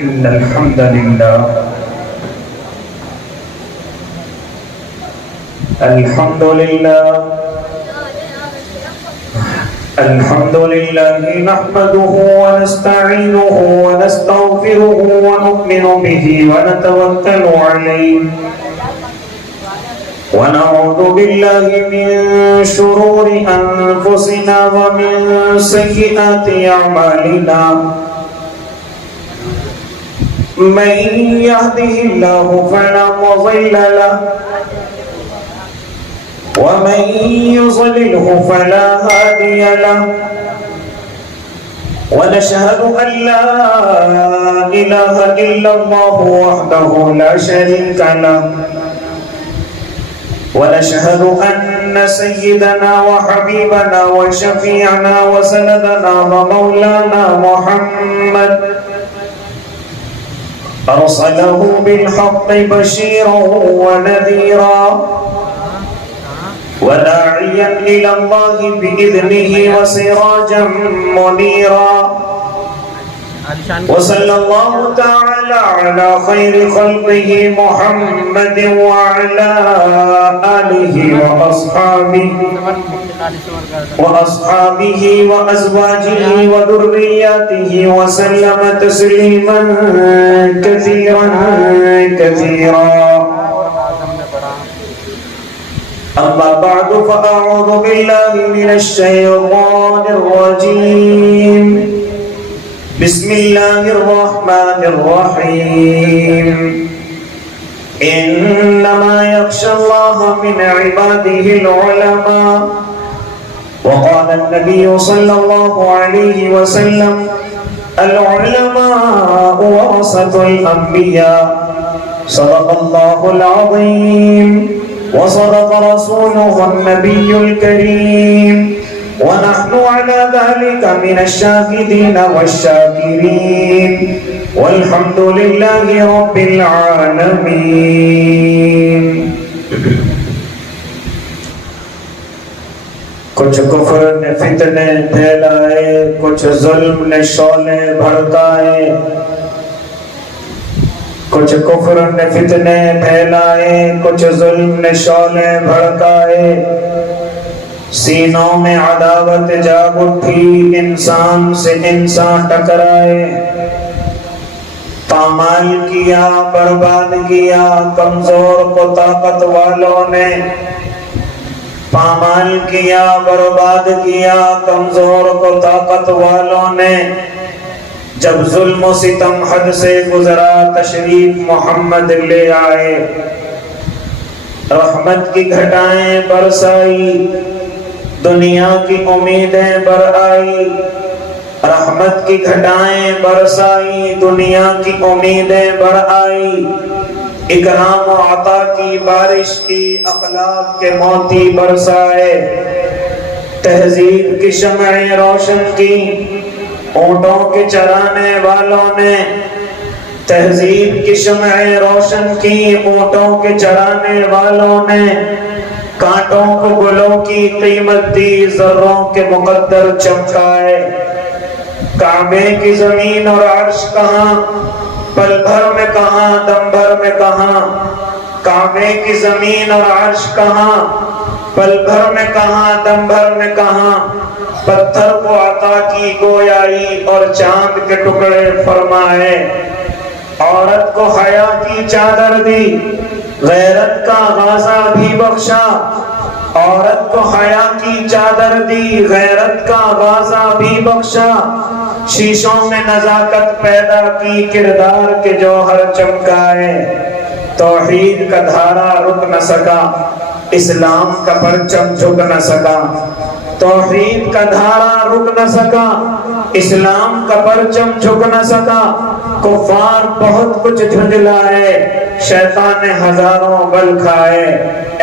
إن الحمد لله الحمد لله الحمد لله نحمده ونستعينه ونستغفره ونؤمن به ونتوكل عليه ونعوذ بالله من شرور أنفسنا ومن سيئات أعمالنا من يهده الله فلا مضل له ومن يضلله فلا هادي له ونشهد أن لا إله إلا الله وحده لا شريك له ونشهد أن سيدنا وحبيبنا وشفيعنا وسندنا ومولانا محمد أرسله بالحق بشيرا ونذيرا وداعيا إلى الله بإذنه وسراجا منيرا وصلى الله تعالى على خير خلقه محمد وعلى آله وأصحابه وأزواجه وذرياته وسلم تسليما كثيرا كثيرا أما بعد فأعوذ بالله من الشيطان الرجيم بسم الله الرحمن الرحيم إنما يخشى الله من عباده العلماء وقال النبي صلى الله عليه وسلم العلماء ورثة الأنبياء صدق الله العظيم وصدق رسوله النبي الكريم ونحن على ذلك من الشاهدين والشاكرين والحمد لله رب العالمين کچھ کفر نے فتنے پھیلائے کچھ ظلم نے شعلے بھڑکائے کچھ کفر نے فتنے پھیلائے کچھ ظلم نے شعلے بھڑکائے سینوں میں عداوت جاگ اٹھی انسان سے انسان ٹکرائے پامال کیا برباد کیا کمزور کو طاقت والوں نے پامال کیا برباد کیا کمزور کو طاقت والوں نے جب ظلم و ستم حد سے گزرا تشریف محمد لے آئے رحمت کی گھٹائیں برسائی دنیا کی امیدیں بر آئی رحمت کی گھٹائیں برسائی دنیا کی امیدیں بر آئی اکرام و عطا کی بارش کی اخلاق کے موتی برسائے تہذیب کی شمعیں روشن کی اونٹوں کے چرانے والوں نے تہذیب کی شمعیں روشن کی اونٹوں کے چرانے والوں نے کانٹوں کو گلوں کی قیمت دی ذروں کے مقدر چمکائے کعبے کی زمین اور عرش کہاں پل بھر میں کہاں دم بھر میں کہاں کعبے کی زمین اور عرش کہاں پل بھر میں کہاں دم بھر میں کہاں پتھر کو عطا کی گویائی اور چاند کے ٹکڑے فرمائے عورت کو حیا کی چادر دی غیرت کا غازہ بھی بخشا عورت کو حیا کی چادر دی غیرت کا غازہ بھی بخشا شیشوں میں نزاکت پیدا کی کردار کے جوہر چمکائے توحید کا دھارا رک نہ سکا اسلام کا پرچم جھک نہ سکا توحید کا دھارا رک نہ سکا اسلام کا پرچم جھک نہ سکا کفار بہت کچھ جھنجلائے شیطان نے ہزاروں بل کھائے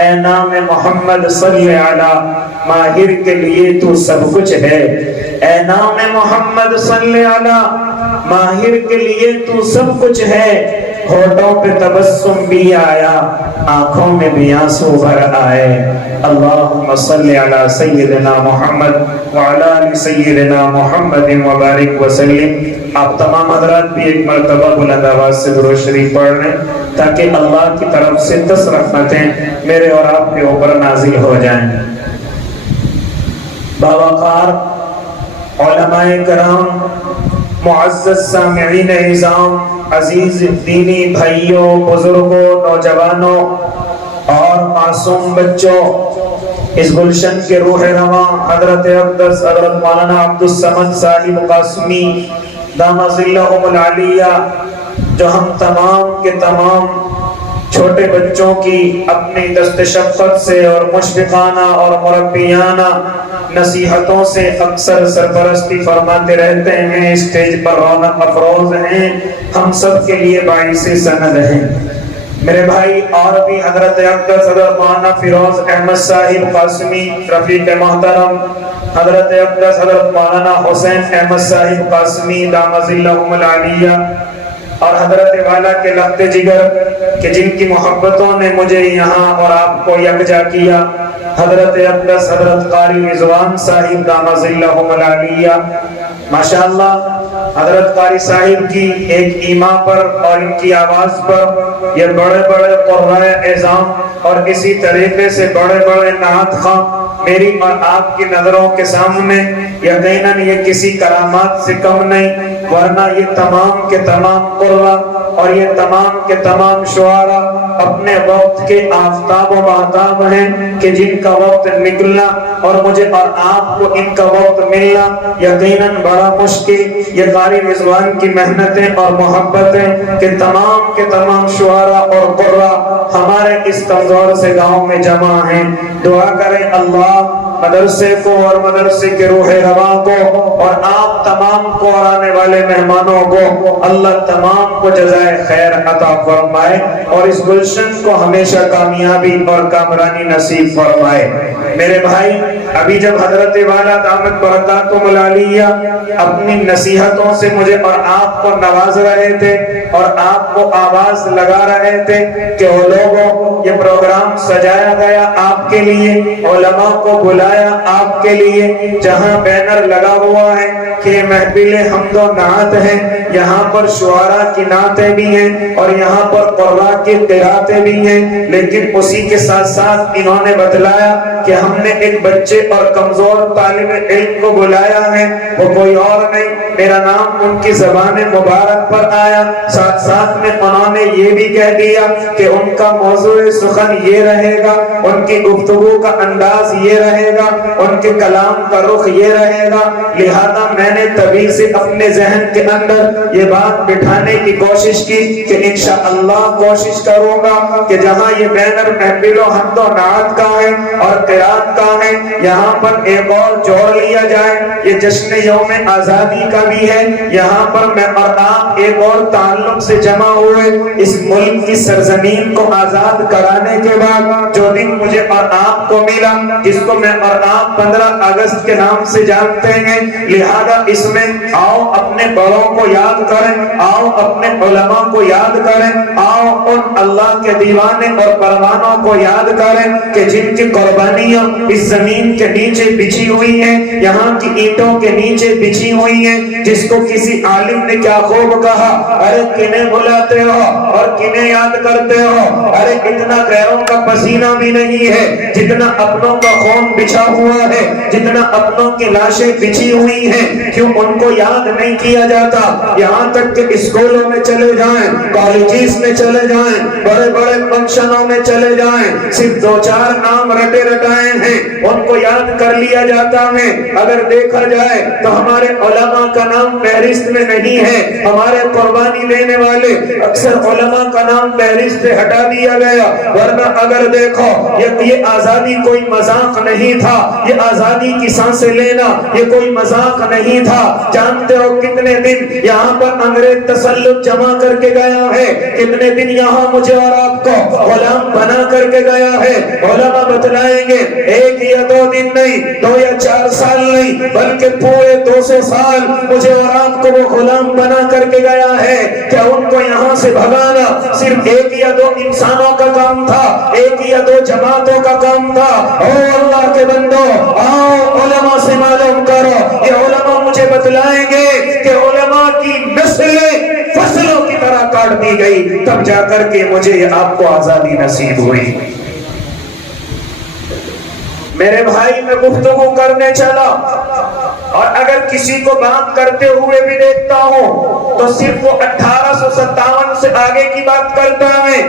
اے نام محمد صلی علی ماہر کے لیے تو سب کچھ ہے اے نام محمد صلی علی ماہر کے لیے تو سب کچھ ہے ہونٹوں پہ تبسم بھی آیا، آنکھوں میں بھی آنسو بھر آئے۔ اللہم صلی علی سیدنا محمد وعلی آل سیدنا محمد وبارک وسلم۔ آپ تمام حضرات بھی ایک مرتبہ بلند آواز سے درود شریف پڑھ لیں تاکہ اللہ کی طرف سے 10 رحمتیں میرے اور آپ کے اوپر نازل ہو جائیں۔ باوقار علماء کرام، معزز سامعین عظام، عزیز دینی بھائیوں، بزرگوں، نوجوانوں اور معصوم بچوں، اس گلشن کے روح رواں حضرت اقدس حضرت مولانا عبدالصمد صاحب قاسمی دامت ظلہم العالیہ، جو ہم تمام کے تمام چھوٹے بچوں کی اپنی دست شفقت سے اور مشفقانہ اور مربیانہ نصیحتوں سے اکثر سرپرستی فرماتے رہتے ہیں، اسٹیج پر رونق افروز ہیں، ہم سب کے لیے باعث سند ہیں۔ میرے بھائی اور بھی حضرت اقدس حضرت مولانا فیروز احمد صاحب قاسمی رفیق محترم، حضرت اقدس حضرت مولانا حسین احمد صاحب قاسمی دامت ظلہم العالیہ، اور حضرت والا کے لخت جگر کہ جن کی محبتوں نے مجھے یہاں اور آپ کو یکجا کیا، حضرت اقدس حضرت قاری رضوان صاحب دامت ظلہم العالیہ۔ ماشاءاللہ حضرت قاری صاحب کی ایک ایما پر اور ان کی آواز پر یہ بڑے بڑے قرائے اعظام اور اسی طریقے سے بڑے بڑے نعت خواں میری اور آپ کی نظروں کے سامنے یقیناً یہ کسی کرامات سے کم نہیں، ورنہ یہ تمام کے تمام قرآ اور یہ تمام کے تمام شعراء اپنے وقت کے آفتاب و مہتاب ہیں کہ جن کا وقت نکلنا اور مجھے اور آپ کو ان کا وقت ملنا یقیناً بڑا مشکل۔ یہ قاری رضوان کی محنتیں اور محبتیں کہ تمام کے تمام شعراء اور قرآ ہمارے اس کمزور سے گاؤں میں جمع ہیں۔ دعا کریں اللہ مدرسے کو اور مدرسے کے روح رواں کو اور آپ تمام کو اور آنے والے مہمانوں کو اللہ تمام کو جزائے خیر عطا فرمائے اور اس گلشن کو ہمیشہ کامیابی اور کامرانی نصیب فرمائے۔ میرے بھائی، ابھی جب حضرت والا دامت برکاتہم العالیہ اپنی نصیحتوں سے مجھے اور آپ کو نواز رہے تھے اور آپ کو آواز لگا رہے تھے کہ وہ لوگوں یہ پروگرام سجایا گیا آپ کے لیے، علماء کو بلایا آپ کے لیے، جہاں بینر لگا ہوا ہے کہ محفل حمد و نعت ہے، یہاں پر شعراء کی نعتیں بھی ہیں اور یہاں پر قراء کی قراتیں بھی ہیں، لیکن اسی کے ساتھ ساتھ انہوں نے بتلایا کہ ہم نے ایک بچے اور کمزور طالب علم کو بلایا ہے، وہ کوئی اور نہیں، میرا نام ان کی زبان مبارک پر آیا، ساتھ ساتھ میں انہوں نے یہ بھی کہہ دیا کہ ان کا موضوع سخن یہ رہے گا، ان کی گفتگو کا انداز یہ رہے گا، ان کے کلام کا رخ یہ رہے گا، لہذا میں نے تبھی سے اپنے ذہن کے اندر یہ بات بٹھانے کی کوشش کی کہ انشاءاللہ کوشش کروں گا کہ جہاں یہ بینر محفل و حمد و نعت کا ہے اور قرات کا ہے، یہاں پر ایک اور جوڑ لیا جائے، یہ جشن یوم آزادی کا بھی ہے، یہاں پر میں اور آپ ایک اور تعلق سے جمع ہوئے اس ملک کی سرزمین کو آزاد کرانے کے بعد جو دن مجھے اور آپ کو ملا، جس کو میں اور آپ 15 اگست کے نام سے جانتے ہیں، لہذا اس میں آؤ اپنے بڑوں کو یاد کریں، آؤ اپنے علماء کو یاد کریں، آؤ ان اللہ کے دیوانے اور پروانوں کو یاد کریں کہ جن کی قربانیاں اس زمین کے نیچے بچھی ہوئی ہیں، یہاں کی اینٹوں کے نیچے بچھی ہوئی ہیں، جس کو کسی عالم نے کیا خوب کہا، ارے کنہیں بلاتے ہو اور کنہیں یاد کرتے ہو، ارے اتنا غیروں کا پسینہ بھی نہیں ہے جتنا اپنوں کا خون بچھا ہوا ہے، جتنا اپنوں کی لاشیں بچھی ہوئی ہیں، کیوں ان کو یاد نہیں کیا جاتا؟ یہاں تک کہ اسکولوں میں چلے جائیں، کالجز میں چلے جائیں، بڑے بڑے فنکشنوں میں چلے جائیں، صرف 2-4 نام رٹے رٹائے ہیں، ان کو یاد کر لیا جاتا ہے۔ اگر دیکھا جائے تو ہمارے علماء کا نام فہرست میں نہیں ہے، ہمارے قربانی دینے والے اکثر علماء کا نام فہرست سے ہٹا دیا گیا، ورنہ اگر دیکھو یہ آزادی کوئی مذاق نہیں تھا، یہ آزادی کی سانسیں لینا یہ کوئی مذاق نہیں تھا۔ جانتے ہو کتنے دن یہاں یہاں پر انگریز تسلط جمع کر کے گیا ہے، کتنے دن یہاں مجھے اور آپ کو غلام بنا کر کے گیا ہے؟ علماء بتلائیں گے ایک یا دو دن نہیں، 2 یا 4 سال نہیں، بلکہ پورے 200 سال مجھے اور آپ کو وہ غلام بنا کر کے گیا ہے۔ کیا ان کو یہاں سے بھگانا صرف 1 یا 2 انسانوں کا کام تھا، 1 یا 2 جماعتوں کا کام تھا؟ او اللہ کے بندو، آؤ علماء سے معلوم کرو۔ یہ علماء مجھے بتلائیں گے کہ علماء کی نسلیں فصلوں کی طرح کاٹ دی گئی، تب جا کر کے مجھے آپ کو آزادی نصیب ہوئی۔ میرے بھائی، میں گفتگو کرنے چلا اور اگر کسی کو بات کرتے ہوئے بھی دیکھتا ہوں تو صرف وہ 1857 سے آگے کی بات کرتا ہے،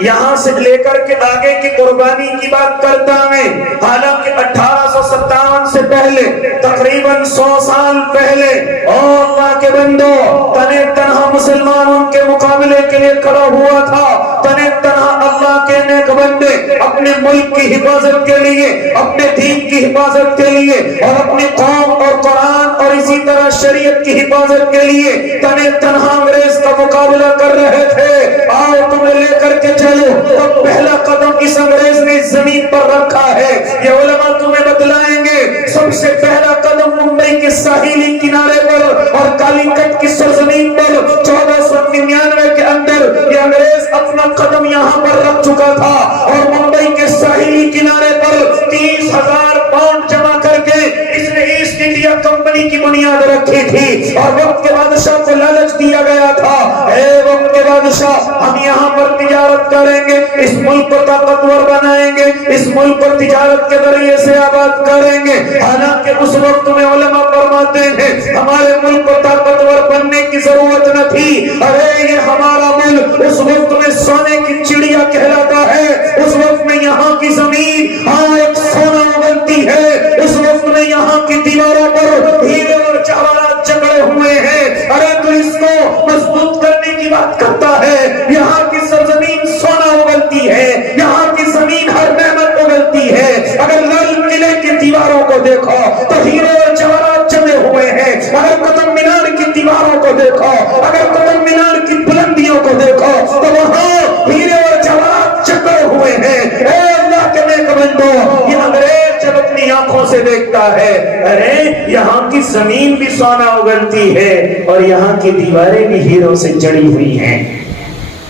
یہاں سے لے کر کے آگے کی قربانی کی بات کرتا ہے، حالانکہ 1857 سے پہلے تقریباً 100 سال پہلے اور اللہ کے بندو تنے تنہا مسلمان ان کے مقابلے کے لیے کھڑا ہوا تھا، تنے تنہا اللہ کے نیک بندے اپنے ملک کی حفاظت کے لیے، اپنے دین کی حفاظت کے لیے اور اپنی قوم اور قرآن اور اسی طرح شریعت کی حفاظت کے لیے تنے تنہا انگریز کا مقابلہ کر رہے تھے۔ آؤ تمہیں لے کر کے چلو، اب پہلا قدم اس انگریز نے زمین پر رکھا ہے، یہ علماء تمہیں بتلائیں گے۔ سب سے پہلا قدم ممبئی کے ساحلی کنارے پر اور کالی کٹ کی سرزمین پر 1499 کے اندر یہ انگریز اپنا قدم یہاں پر رکھ چکا تھا اور ممبئی کے ساحلی کنارے پر 30,000 پاؤنڈ جمع کر کے اس نے ایسٹ انڈیا کمپنی کی بنیاد رکھی تھی اور وقت کے بادشاہ کو لالچ دیا گیا تھا، اے وقت کے بادشاہ ہم یہاں پر تجارت کریں گے، اس ملک کو طاقتور بنائیں گے، اس ملک کو تجارت کے ذریعے سے آباد کریں گے۔ حالانکہ اس وقت میں علماء فرماتے ہیں ہمارے ملک کو طاقتور بننے کی ضرورت نہ تھی، ارے یہ ہمارا ملک اس وقت میں سونے کی چڑیا کہلاتا ہے، اس وقت میں یہاں کی زمین ایک سونا اگلتی ہے، اس وقت میں یہاں کی دیواروں پر ہیرے اور جواہرات جکڑے ہوئے ہیں، ارے تو اس کو مضبوط کرنے کی بات کرتا ہے۔ یہاں کی سرزمین سونا اگلتی ہے، یہاں کی زمین ہر نعمت اگلتی ہے۔ اگر لال قلعے کی دیواروں کو دیکھو تو ہیرے اور جواہرات جمے ہوئے ہیں، اگر قطب مینار کی دیواروں کو دیکھو، اگر قطب مینار کی بلندیوں کو دیکھو تو وہاں ہیرے اور جواہرات جکڑے ہوئے ہیں۔ اے اللہ کے نیک بندو، یہ انگریز جب اپنی آنکھوں سے دیکھتا ہے ارے یہاں کی زمین بھی سونا اگلتی ہے اور یہاں کی دیواریں بھی ہیروں سے جڑی ہوئی ہیں،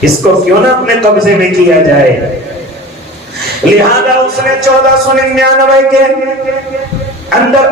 اس کو کیوں نہ اپنے قبضے میں کیا جائے؟ لہذا اس نے 1499 کے اندر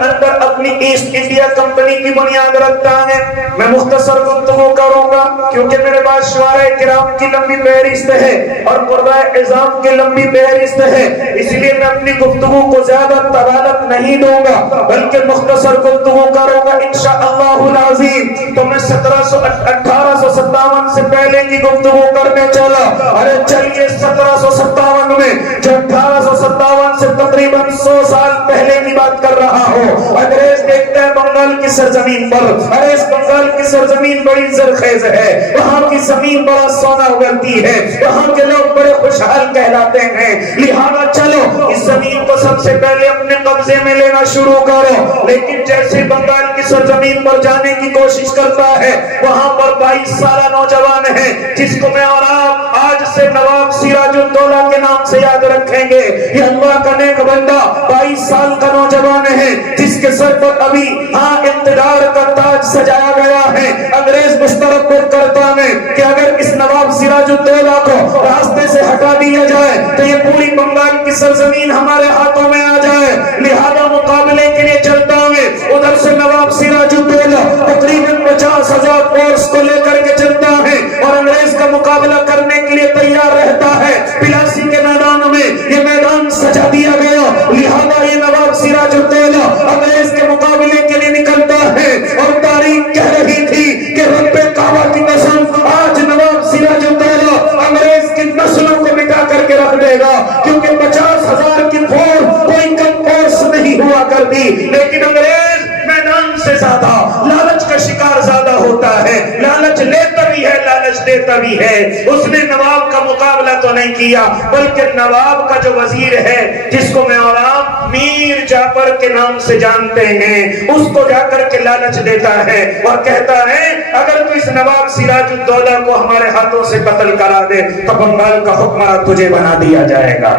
اپنی ایسٹ انڈیا کمپنی کی بنیاد رکھتا ہے۔ میں مختصر گفتگو کروں گا کیونکہ میرے پاس شعراء کرام کی لمبی فہرست ہے اور قرراء اعظام کی لمبی فہرست ہے، اس لیے میں اپنی گفتگو کو زیادہ طوالت نہیں دوں گا بلکہ مختصر گفتگو کروں گا انشاءاللہ العظیم۔ تو میں 1857 سے پہلے کی گفتگو کرنے چلا، ارے چلیے 1757 میں جو 1857 سے تقریباً 100 سال پہلے کی بات کر رہا ہوں، انگریز دیکھتے ہیں بنگال کی سرزمین پر، ارے اس بنگال کی سرزمین بڑی زرخیز ہے، وہاں کی زمین بڑا سونا اگلتی ہے، وہاں کے لوگ بڑے خوشحال کہلاتے ہیں، لہذا چلو اس زمین کو سب سے پہلے اپنے قبضے میں لینا شروع کرو۔ لیکن جیسے بنگال کی سرزمین پر جانے کی کوشش کرتا ہے، وہاں پر 22 سالہ نوجوان ہے جس کو میں اور آپ آج سے نواب سراج الدولہ کے نام سے یاد رکھیں گے۔ یہ اللہ کا نیک بندہ 22 سال کا نوجوان ہے جس کے سر پر ابھی اقتدار کا تاج سجایا گیا ہے۔ انگریز مشترک کرتا ہے کہ اگر اس نواب سراج الدولہ کو راستے سے ہٹا دیا جائے تو یہ پوری بنگال کی سرزمین ہمارے ہاتھوں میں آ جائے، لہذا مقابلے کے لیے چلتا ہے۔ ادھر سے نواب سراج الدولہ تقریباً 50,000 فورس کو لے کر کے چلتا ہے اور انگریز کا مقابلہ کرنے کے لیے تیار رہتا ہے۔ پلاسی کے میدان میں یہ میدان سجا دیا گیا، لہذا یہ نواب سراج الدولہ انگریز کے مقابلے کے لیے نکلتا ہے اور تاریخ کہہ رہی تھی کہ رب کعبہ کی قسم آج نواب سراج الدولہ انگریز کی نسلوں کو مٹا کر کے رکھ دے گا، کیونکہ 50,000 کی فورس کوئی کم فورس نہیں ہوا کرتی، لیکن انگریز میدان سے زیادہ لالچ کا شکار زیادہ ہوتا ہے، لالچ لیتا بھی ہے، لالچ دیتا بھی ہے۔ اس نے نواب کا مقابلہ تو نہیں کیا، بلکہ نواب کا جو وزیر ہے جس کو میں اور آپ میر جعفر کے نام سے جانتے ہیں، اس کو جا کر کے لالچ دیتا ہے اور کہتا ہے اگر تو اس نواب سراج الدولہ کو ہمارے ہاتھوں سے قتل کرا دے تو بنگال کا حکمراں تجھے بنا دیا جائے گا۔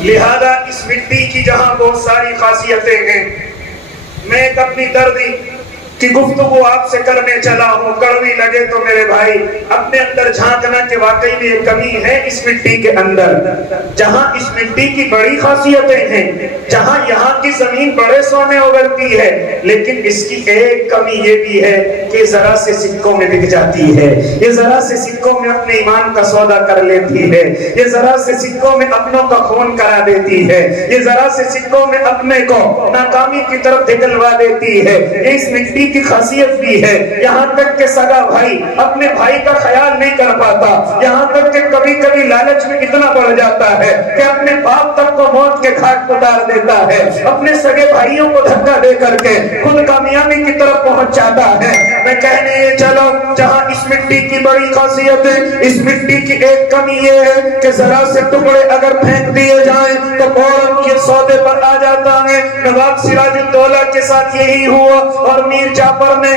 لہذا اس مٹی کی جہاں بہت ساری خاصیتیں ہیں، میں ایک اپنی دردی کی گفتگو آپ سے کرنے چلا ہوں، کڑوی لگے تو میرے بھائی اپنے اندر جھانکنا کہ واقعی میں ایک کمی ہے اس مٹی کے اندر۔ جہاں اس مٹی کی بڑی خاصیتیں ہیں، جہاں یہاں کی زمین بڑے سونے اگلتی ہے، لیکن اس کی ایک کمی یہ بھی ہے کہ ذرا سے سکوں میں بک جاتی ہے، یہ ذرا سے سکوں میں اپنے ایمان کا سودا کر لیتی ہے، یہ ذرا سے سکوں میں اپنوں کا خون کرا دیتی ہے، یہ ذرا سے سکوں میں اپنے کو ناکامی کی طرف دھکلوا دیتی ہے۔ یہ اس مٹی کی خاصیت بھی ہے، یہاں تک کہ سگا بھائی اپنے بھائی کا خیال نہیں کر پاتا، یہاں تک کہ کبھی کبھی لالچ میں اتنا بڑھ جاتا ہے کہ اپنے باپ تک کو موت کے گھاٹ اتار دیتا ہے، اپنے سگے بھائیوں کو دھکا دے کر کے خود کامیابی کی طرف پہنچ جاتا ہے۔ میں کہنے یہ چلو جہاں اس مٹی کی بڑی خاصیت ہے، اس مٹی کی ایک کمی یہ ہے کہ ذرا سے ٹکڑے اگر پھینک دیے جائیں تو فوراً یہ سودے پر آ جاتا ہے۔ نواب سراج الدولہ کے ساتھ یہی ہوا اور میر جعفر نے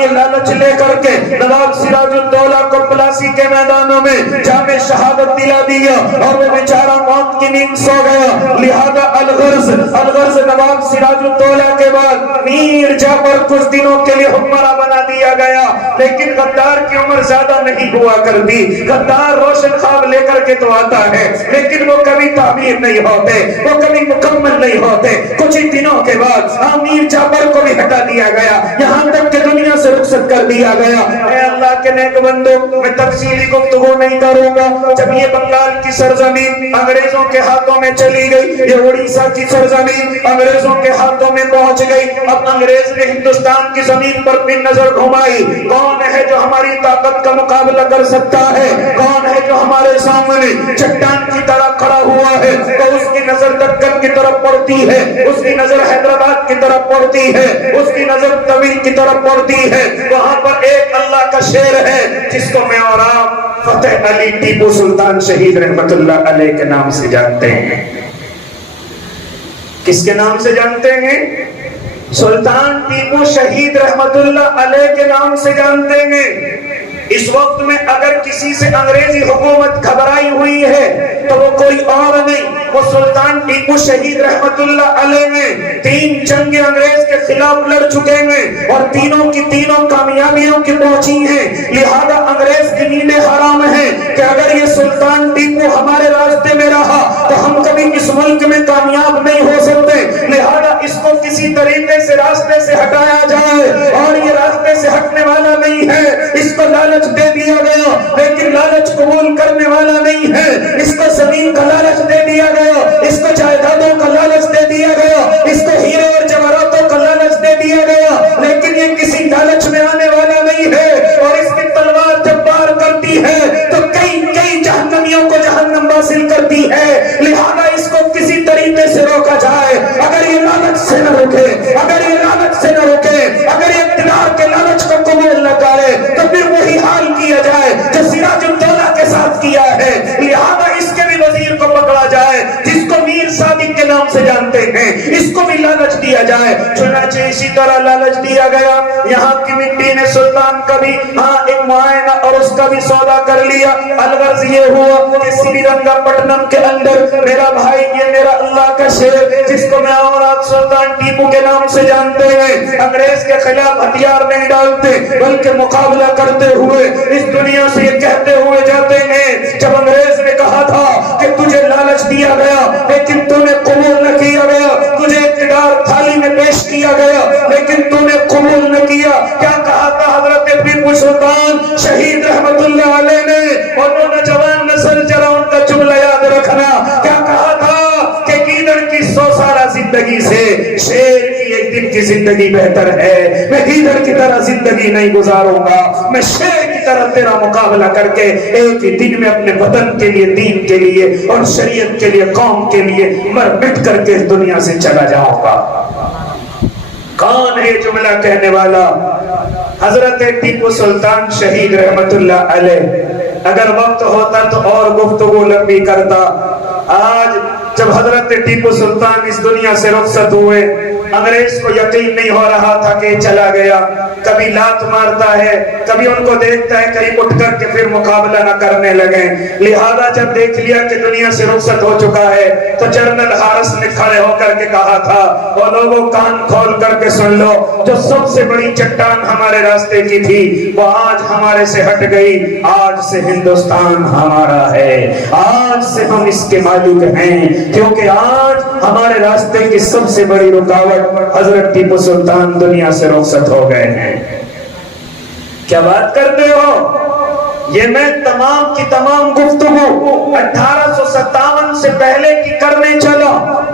یہ لالچ لے کر کے نواب سراج الدولہ کو پلاسی کے میدانوں میں جام شہادت دلا دیا اور وہ بیچارہ موت کی نیند سو گیا۔ لہذا الغرض نواب سراج الدولہ کے بعد میر جعفر کچھ دنوں کے لیے حکمراں بنا دیا گیا، لیکن غدار کی عمر زیادہ نہیں ہوا کرتی۔ غدار روشن خواب لے کر کے تو آتا ہے لیکن وہ کبھی تعبیر نہیں ہوتے، وہ کبھی مکمل نہیں ہوتے۔ کچھ ہی دنوں کے بعد میر جعفر کو بھی ہٹا دیا گیا، یہاں تک کہ دنیا سے رخصت کر دیا گیا۔ اے اللہ کے نیک بندو، میں تفصیلی گفتگو نہیں کروں گا۔ جب یہ بنگال کی سرزمین انگریزوں کے ہاتھوں میں چلی گئی، یہ اڑیسہ کی سرزمین انگریزوں کے ہاتھوں میں پہنچ گئی، اب انگریز نے ہندوستان کی زمین پر بھی نظر گھمائی، کون ہے جو ہماری طاقت کا مقابلہ کر سکتا ہے، کون ہے جو ہمارے سامنے چٹان کی طرح کھڑا ہوا ہے۔ تو اس کی نظر دکن کی طرف پڑتی ہے، اس کی نظر حیدرآباد کی طرف پڑتی ہے، اس کی نظر طویل کی طرف پڑتی ہے۔ وہاں پر ایک اللہ کا شیر ہے جس کو میں اور آپ فتح علی ٹیپو سلطان شہید رحمت اللہ علیہ کے نام سے جانتے ہیں۔ کس کے نام سے جانتے ہیں؟ سلطان ٹیپو شہید رحمت اللہ علیہ کے نام سے جانتے ہیں۔ اس وقت میں اگر کسی سے انگریزی حکومت گھبرائی ہوئی ہے تو وہ کوئی اور نہیں، وہ سلطان ٹیپو شہید رحمت اللہ علیہ نے 3 جنگیں انگریز کے خلاف لڑ چکے ہیں اور تینوں کی تینوں کامیابیوں کی پہنچی ہیں۔ لہذا انگریز کی نیندیں حرام ہیں کہ اگر یہ سلطان ٹیپو ہمارے راستے میں رہا تو ہم کبھی اس ملک میں کامیاب نہیں ہو سکتے۔ لہذا اس کو کسی طریقے سے راستے سے ہٹایا جائے، اور یہ راستے سے ہٹنے والا نہیں ہے۔ اس کو لالچ دے دیا گیا لیکن لالچ قبول کرنے والا نہیں ہے، اس کو زمین کا لالچ دے دیا گیا، اس کو جائیدادوں کا لالچ دے دیا گیا، اس کو ہیرے اور جواہراتوں کا لالچ دے دیا گیا، لیکن یہ کسی لالچ میں آنے والا نہیں ہے، اور اس کی تلوار جب وار کرتی ہے تو کئی جہنمیوں کو جہنم واصل کرتی ہے۔ لہذا اس کو کسی طریقے سے روکا جائے۔ اگر یہ لالچ سے نہ روکے، اگر یہ لالچ سے نہ روکے، اگر یہ اقتدار کے لالچ کو قبول نہ کرے تو پھر وہی حال کیا جائے جو سراج الدولہ کے ساتھ کیا ہے۔ لہذا اس کے بھی وزیر کو پکڑا جائے جس کو میر صادق کے نام سے جانتے ہیں، اس کو بھی لالچ دیا جائے۔ چنانچہ اسی طرح لالچ دیا گیا۔ یہاں کی مٹی نے سلطان کا بھی ایک معائنہ اور اس کا بھی سودا کر لیا۔ الغرض یہ ہوا کہ سری رنگا پٹنم کے اندر میرا بھائی، یہ میرا اللہ کا شیر جس کو میں اور آپ سلطان ٹیپو کے نام سے جانتے ہیں، انگریز کے خلاف ہتھیار نہیں ڈالتے بلکہ مقابلہ کرتے ہوئے اس دنیا سے یہ کہتے ہوئے جاتے ہیں، جب انگریز نے کہا تھا کہ تجھے لالچ دیا گیا لیکن تو نے قبول نہ کیا گیا، تجھے اقتدار تھالی میں پیش کیا گیا لیکن تو نے قبول نہ کیا، کیا کہا تھا حضرت ٹیپو سلطان شہید رحمت اللہ علیہ نے؟ اور وہ نوجوان نسل ذرا ان کا جملہ یاد رکھنا، کیا کہا تھا کہ گیدڑ کی 100 سالہ زندگی سے شیر کی ایک دن کی زندگی بہتر ہے۔ میں گیدڑ کی طرح زندگی نہیں گزاروں گا، میں شیر کی طرح تیرا مقابلہ کر کے ایک ہی دن میں اپنے وطن کے لیے، دین کے لیے اور شریعت کے لیے، قوم کے لیے مر مٹ کر کے دنیا سے چلا جاؤں گا۔ کون ہے جملہ کہنے والا؟ حضرت ٹیپو سلطان شہید رحمت اللہ علیہ، اگر وقت ہوتا تو اور گفتگو لمبی کرتا۔ آج جب حضرت ٹیپو سلطان اس دنیا سے رخصت ہوئے، انگریز کو یقین نہیں ہو رہا تھا کہ چلا گیا۔ کبھی لات مارتا ہے، کبھی ان کو دیکھتا ہے کہیں اٹھ کر کے پھر مقابلہ نہ کرنے لگے۔ لہذا جب دیکھ لیا کہ دنیا سے رخصت ہو چکا ہے تو جنرل ہارس نے کھڑے ہو کر کے کہا تھا، اور لوگوں کان کھول کر کے سن لو، جو سب سے بڑی چٹان ہمارے راستے کی تھی وہ آج ہمارے سے ہٹ گئی۔ آج سے ہندوستان ہمارا ہے، آج سے ہم اس کے مالک ہیں، کیونکہ آج ہمارے راستے کی سب سے بڑی رکاوٹ حضرت ٹیپو سلطان دنیا سے رخصت ہو گئے ہیں۔ کیا بات کرتے ہو؟ یہ میں تمام کی تمام گفتگو 1857 سے پہلے کی کرنے چلا۔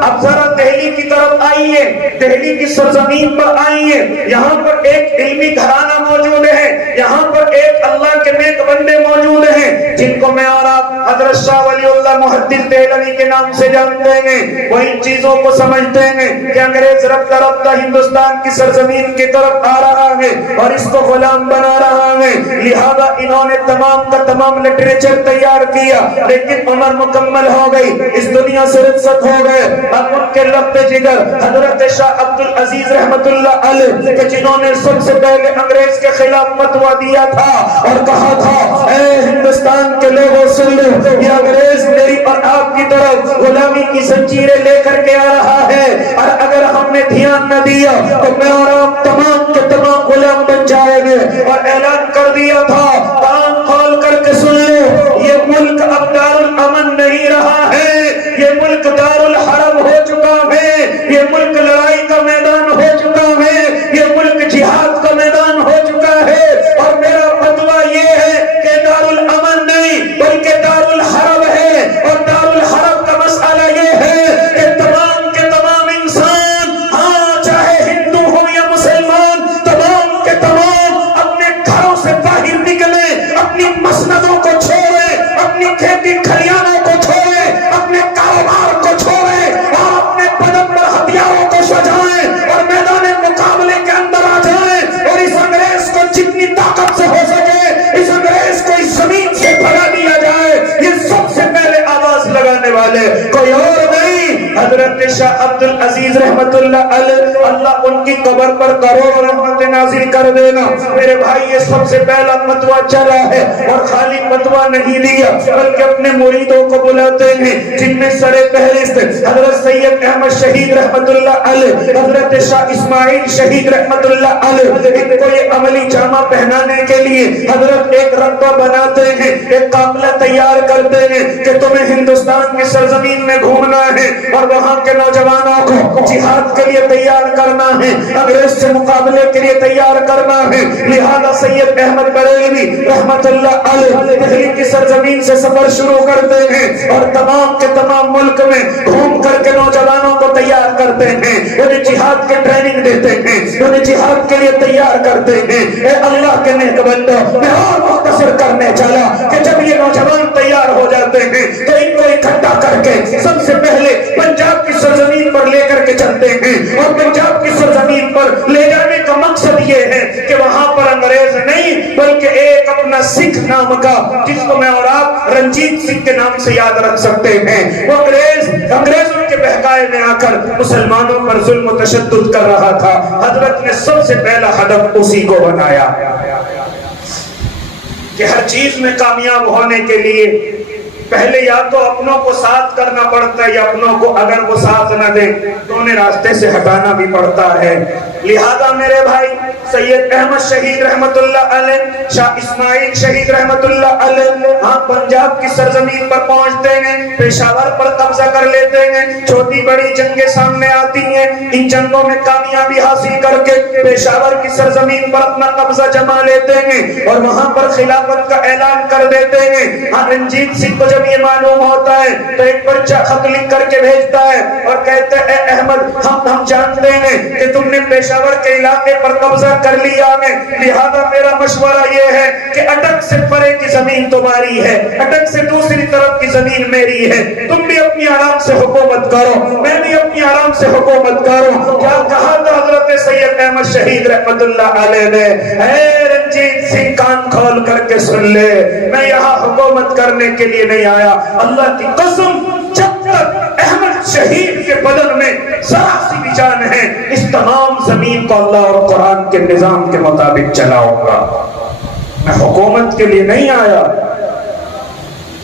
اب ذرا دہلی کی طرف آئیے، دہلی کی سرزمین پر آئیے۔ یہاں پر ایک علمی گھرانہ موجود ہے، یہاں پر ایک اللہ کے نیک بندے موجود ہیں جن کو میں اور آپ حضرت شاہ ولی اللہ محدث دہلوی کے نام سے جانتے ہیں۔ وہ ان چیزوں کو سمجھتے ہیں کہ انگریز رفتہ رفتہ ہندوستان کی سرزمین کی طرف آ رہا ہے اور اس کو غلام بنا رہا ہے، لہذا انہوں نے تمام کا تمام لٹریچر تیار کیا، لیکن عمر مکمل ہو گئی، اس دنیا سے رخصت ہو گئے۔ اب ان کے لب جگر حضرت شاہ عبد العزیز رحمت اللہ علیہ کہ جنہوں نے سب سے پہلے انگریز کے خلاف فتویٰ دیا تھا اور کہا تھا، اے ہندوستان کے لوگوں سن لو، یہ انگریز میری اور آپ کی طرف غلامی کی زنجیریں لے کر کے آ رہا ہے، اور اگر ہم نے دھیان نہ دیا تو میں اور آپ تمام کے تمام غلام بن جائیں گے۔ اور اعلان کر دیا تھا، کان کھول کر کے سن لو، یہ ملک اب دار الامن نہیں رہا ہے، یہ ملک دار الحرب ہو چکا ہے، یہ ملک لڑائی کا میدان ہو چکا ہے، یہ ملک جہاد کا میدان ہو چکا ہے۔ اور میرا فتویٰ یہ ہے کہ دار الامن نہیں بلکہ دار الحرب ہے، اور دار الحرب کا مسئلہ یہ ہے کہ تمام کے تمام انسان، ہاں چاہے ہندو ہو یا مسلمان، تمام کے تمام اپنے گھروں سے باہر نکلے، اپنی مسندوں کو چھوڑے، اپنی کھیتی کھلیانوں کو چھوڑے، اپنے کاروبار کو چھوڑے، اور اپنے بدن پر ہتھیاروں کو سجائیں اور میدان مقابلے کے اندر آ جائیں، اور اس انگریز کو جتنی طاقت سے ہو سکے اس انگریز کو اس زمین سے بھگا دیا جائے۔ یہ سب سے پہلے آواز لگانے والے کوئی اور نہیں، حضرت شاہ عبد العزیز رحمت اللہ علیہ، اللہ ان کی قبر پر کروڑ رحمت نازل کر دینا۔ میرے بھائی یہ سب سے پہلا فتویٰ چلا ہے، اور خالی فتویٰ نہیں دیا بلکہ اپنے مریدوں کو بلاتے ہیں، جن میں سر فہرست حضرت سید احمد شہید رحمت اللہ علیہ، حضرت شاہ اسماعیل شہید رحمت اللہ علیہ۔ ان کو یہ عملی جامہ پہنانے کے لیے حضرت ایک رقبہ بناتے ہیں، ایک قافلہ تیار کرتے ہیں کہ تمہیں ہندوستان کی سرزمین میں گھومنا ہے اور وہاں کے نوجوانوں کو جہاد کے لیے تیار کرنا ہے، انگریز سے مقابلے کے لیے تیار کرنا ہے۔ لہذا سید احمد بریلوی رحمت اللہ علیہ دہلی کی سرزمین سے سفر شروع کرتے ہیں اور تمام کے تمام ملک میں گھوم کر کے نوجوانوں کو تیار کرتے ہیں، انہیں جہاد کے ٹریننگ دیتے ہیں، انہیں جہاد کے لیے تیار کرتے ہیں۔ اے اللہ کے نیک بندو، میں اور مختصر کرنے چلا کہ جب یہ نوجوان تیار ہو جاتے ہیں تو ان کو اکٹھا کر کے سب سے پہلے پنجاب کی سرزمین پر لے کر کے چلتے ہیں، اور پنجاب کی سرزمین پر لے جانے کا مقصد یہ ہے کہ وہاں پر انگریز نہیں بلکہ ایک اپنا سکھ نام کا، جس کو میں اور آپ رنجیت سنگھ کے نام سے یاد رکھ سکتے ہیں، وہ انگریزوں کے بہکائے میں آ کر مسلمانوں پر ظلم و تشدد کر رہا تھا۔ حضرت نے سب سے پہلا ہدف اسی کو بنایا کہ ہر چیز میں کامیاب ہونے کے لیے پہلے یا تو اپنوں کو ساتھ کرنا پڑتا ہے، یا اپنوں کو اگر وہ ساتھ نہ دیں تو انہیں راستے سے ہٹانا بھی پڑتا ہے۔ لہذا میرے بھائی سید احمد شہید رحمت اللہ علیہ، شاہ اسماعیل شہید رحمت اللہ علیہ ہاں پنجاب کی سرزمین پر پہنچتے ہیں، پشاور پر قبضہ کر لیتے ہیں، چھوٹی بڑی جنگیں سامنے آتی ہیں، ان جنگوں میں کامیابی حاصل کر کے پشاور کی سرزمین پر اپنا قبضہ جما لیتے ہیں اور وہاں پر خلافت کا اعلان کر دیتے ہیں۔ ہاں رنجیت سنگھ کو جب یہ معلوم ہوتا ہے تو ایک پرچہ خط لکھ کر کے بھیجتا ہے اور کہتے ہیں، اے احمد ہم جانتے ہیں کہ تم نے پشاور کے علاقے پر قبضہ کر لیا ہے، لہذا میرا مشورہ یہ ہے کہ اٹک سے پرے کی زمین تمہاری ہے، اٹک سے دوسری طرف کی زمین میری ہے، تم بھی اپنی آرام سے حکومت کرو، میں بھی اپنی آرام سے حکومت کروں۔ کیا کہا تھا حضرت سید سید احمد شہید رحمت اللہ علیہ نے، اے رنجیت سنگھ کان کھول کر کے سن لے، میں یہاں حکومت کرنے کے لیے نہیں آیا، اللہ کی قسم جب تک احمد شہید کے بدن میں ذرا سی بھی جان ہے، اس تمام زمین کو اللہ اور قرآن کے نظام کے مطابق چلاؤں گا۔ میں حکومت کے لیے نہیں آیا،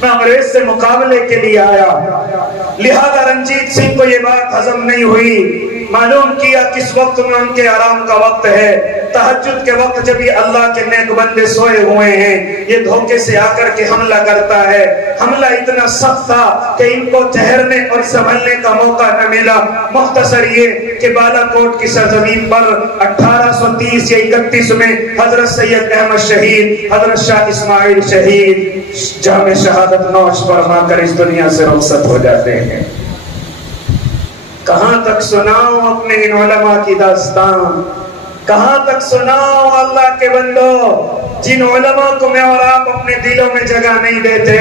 میں انگریز سے مقابلے کے لیے آیا۔ لہذا رنجیت سنگھ کو یہ بات ہضم نہیں ہوئی، معلوم کیا کس وقت میں ان کے آرام کا وقت ہے، تہجد کے وقت جب یہ اللہ کے نیک بندے سوئے ہوئے ہیں، یہ دھوکے سے آ کر کے حملہ کرتا ہے۔ حملہ اتنا سخت تھا کہ ان کو ٹھہرنے اور سنبھلنے کا موقع نہ ملا۔ مختصر یہ کہ بالا کوٹ کی سرزمین پر 1830 یا 31 میں حضرت سید احمد شہید، حضرت شاہ اسماعیل شہید جام شہادت نوش فرما کر اس دنیا سے رخصت ہو جاتے ہیں۔ کہاں تک سناؤں اپنے ان علماء کی داستان، کہاں تک سناؤں اللہ کے بندو جن علماء کو میں اور آپ اپنے دلوں میں جگہ نہیں دیتے،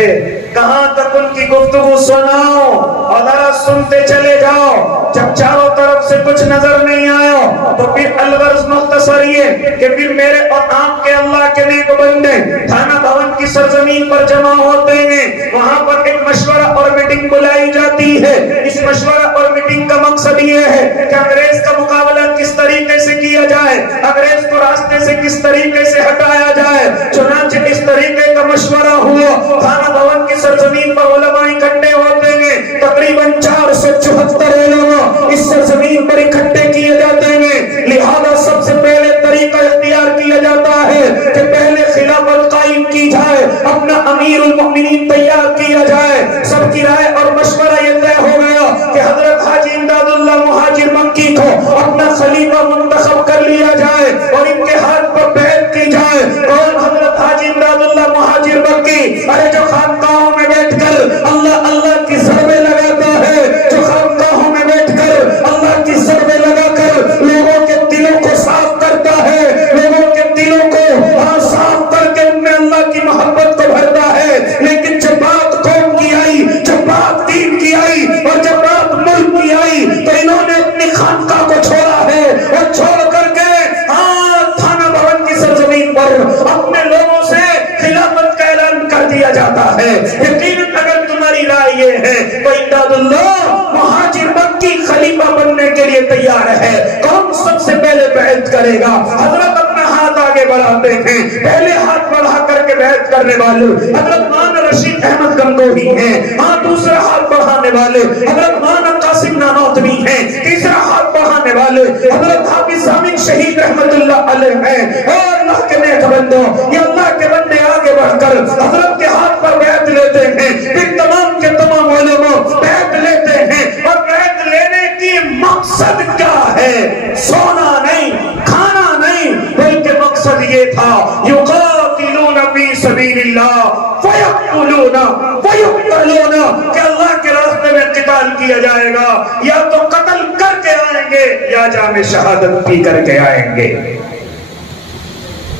کہاں تک ان کی گفتگو سناؤں اور ذرا سنتے چلے جاؤ۔ جب چاروں طرف سے کچھ نظر نہیں آیا تو پھر الغرض مختصر یہ کہ پھر میرے اور آپ کے اللہ کے نیک بندے تھانہ بھون کی سرزمین پر جمع ہوتے ہیں، وہاں پر ایک مشورہ اور میٹنگ بلائی جاتی ہے۔ اس مشورہ اور میٹنگ کا مقصد یہ ہے کہ انگریز کا مقابلہ کس طریقے سے کیا جائے، انگریز کو راستے سے کس طریقے سے ہٹایا جائے۔ چنانچہ اس طریقے کا مشورہ ہوا، تھانہ بھون کی سرزمین پر علماء اکٹھے ہوتے ہیں، تقریباً 474 علماء اس سرزمین پر اکٹھے کیے جاتے ہیں۔ لہذا سب سے پہلے طریقہ اختیار کیا جاتا ہے کہ پہلے خلافت قائم کی جائے، اپنا امیر المؤمنین تیار کیا جائے۔ سب کی رائے اور مشورہ یہ طے ہو گیا کہ حضرت حاجی امداد اللہ مہاجر مکی کو اپنا خلیفہ منتخب کر لیا جائے اور ان کے ہاتھ پر بیعت کی جائے۔ اور حضرت حاجی امداد اللہ مہاجر مکی، ارے جو خانقاہوں میں بیٹھ کر اللہ اللہ کی ضربیں لگاتا ہے، جو خانقاہوں میں بیٹھ کر اللہ کی ضربیں لگا کر لوگوں کے دلوں کو صاف کرتا ہے، لوگوں کے دلوں کو صاف کر کے ان میں اللہ کی محبت کو بھرتا ہے۔ لیکن جب بات قوم کی آئی، جب بات دین کی آئی اور جب بات ملک کی آئی تو انہوں نے اپنی خانقاہ کو چھوڑا ہے اور چھوڑ کر کے تھانہ بھون کی سرزمین پر اپنے لوگوں سے خلافت کا اعلان کر دیا جاتا ہے۔ یقیناً اگر تمہاری رائے یہ ہے تو امداد اللہ مہاجر مکی خلیفہ بننے کے لیے تیار ہے، کون سب سے پہلے بیعت کرے گا؟ حضرت اپنا ہاتھ آگے بڑھاتے ہیں، پہلے ہاتھ بڑھا کر کے بیعت کرنے والے حضرت مولانا رشید احمد گنگوہی ہیں، دوسرا ہاتھ بڑھانے والے حضرت مولانا قاسم نانوتوی ہیں، تیسرا ہاتھ بڑھانے والے حضرت حافظ ضامن شہید رحمت اللہ علیہ ہیں۔ اور اللہ کے نیک بندوں، یہ اللہ کے بندے آگے بڑھ کر حضرت کے ہاتھ پر بیعت لیتے ہیں، پھر تمام کے تمام علماء بیعت لیتے ہیں۔ اور بیعت لینے کی مقصد کیا ہے؟ سونا نہیں، کھانا نہیں، بلکہ مقصد یہ تھا یقاتلون فی سبیل اللہ فیقتلون ویقتلون، کہ اللہ کے راستے میں قتال کیا جائے گا، یا تو قتل کر کے آئیں گے یا جام شہادت پی کر کے آئیں گے۔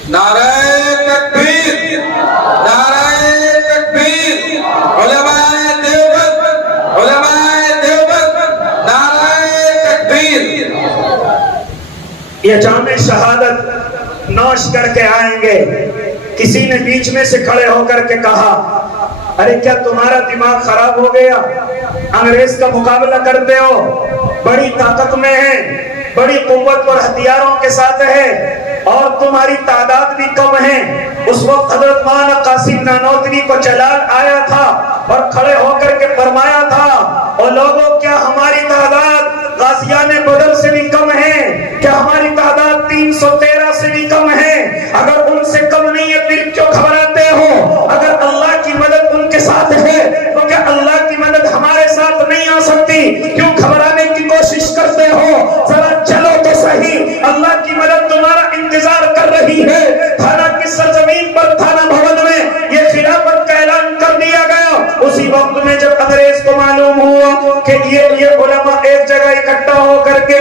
نعرہ تکبیر، نعرہ تکبیر، علماء دیوبند، علماء دیوبند، نعرہ تکبیر۔ یہ جام شہادت نوش کر کے آئیں گے۔ کسی نے بیچ میں سے کھڑے ہو کر کے کہا، ارے کیا تمہارا دماغ خراب ہو گیا؟ انگریز کا مقابلہ کرتے ہو، بڑی طاقت میں ہے، بڑی قوت اور ہتھیاروں کے ساتھ ہے، اور تمہاری تعداد بھی کم ہے۔ اس وقت حضرت مولانا قاسم نانوتوی کو جلال آیا تھا اور کھڑے ہو کر کے فرمایا تھا، اور لوگوں کیا ہماری تعداد غازیان بدر سے بھی کم ہے؟ کیا ہماری تعداد 313 سے بھی کم ہے؟ اگر ان سے کم نہیں ہے پھر کیوں گھبراتے ہو؟ اگر اللہ کی مدد ان کے ساتھ ہے تو کیا اللہ کی مدد ہمارے ساتھ نہیں آ سکتی؟ کیوں گھبرانے کی کوشش کرتے ہو؟ ذرا چلو تو صحیح، اللہ کی مدد تمہارا انتظار کر رہی ہے۔ تھانہ کی سرزمین پر تھانہ بھون میں یہ خلافت کا اعلان کر دیا گیا۔ اسی وقت میں جب انگریز کو معلوم ہوا کہ یہ علماء ایک جگہ اکٹھا ہو کر کے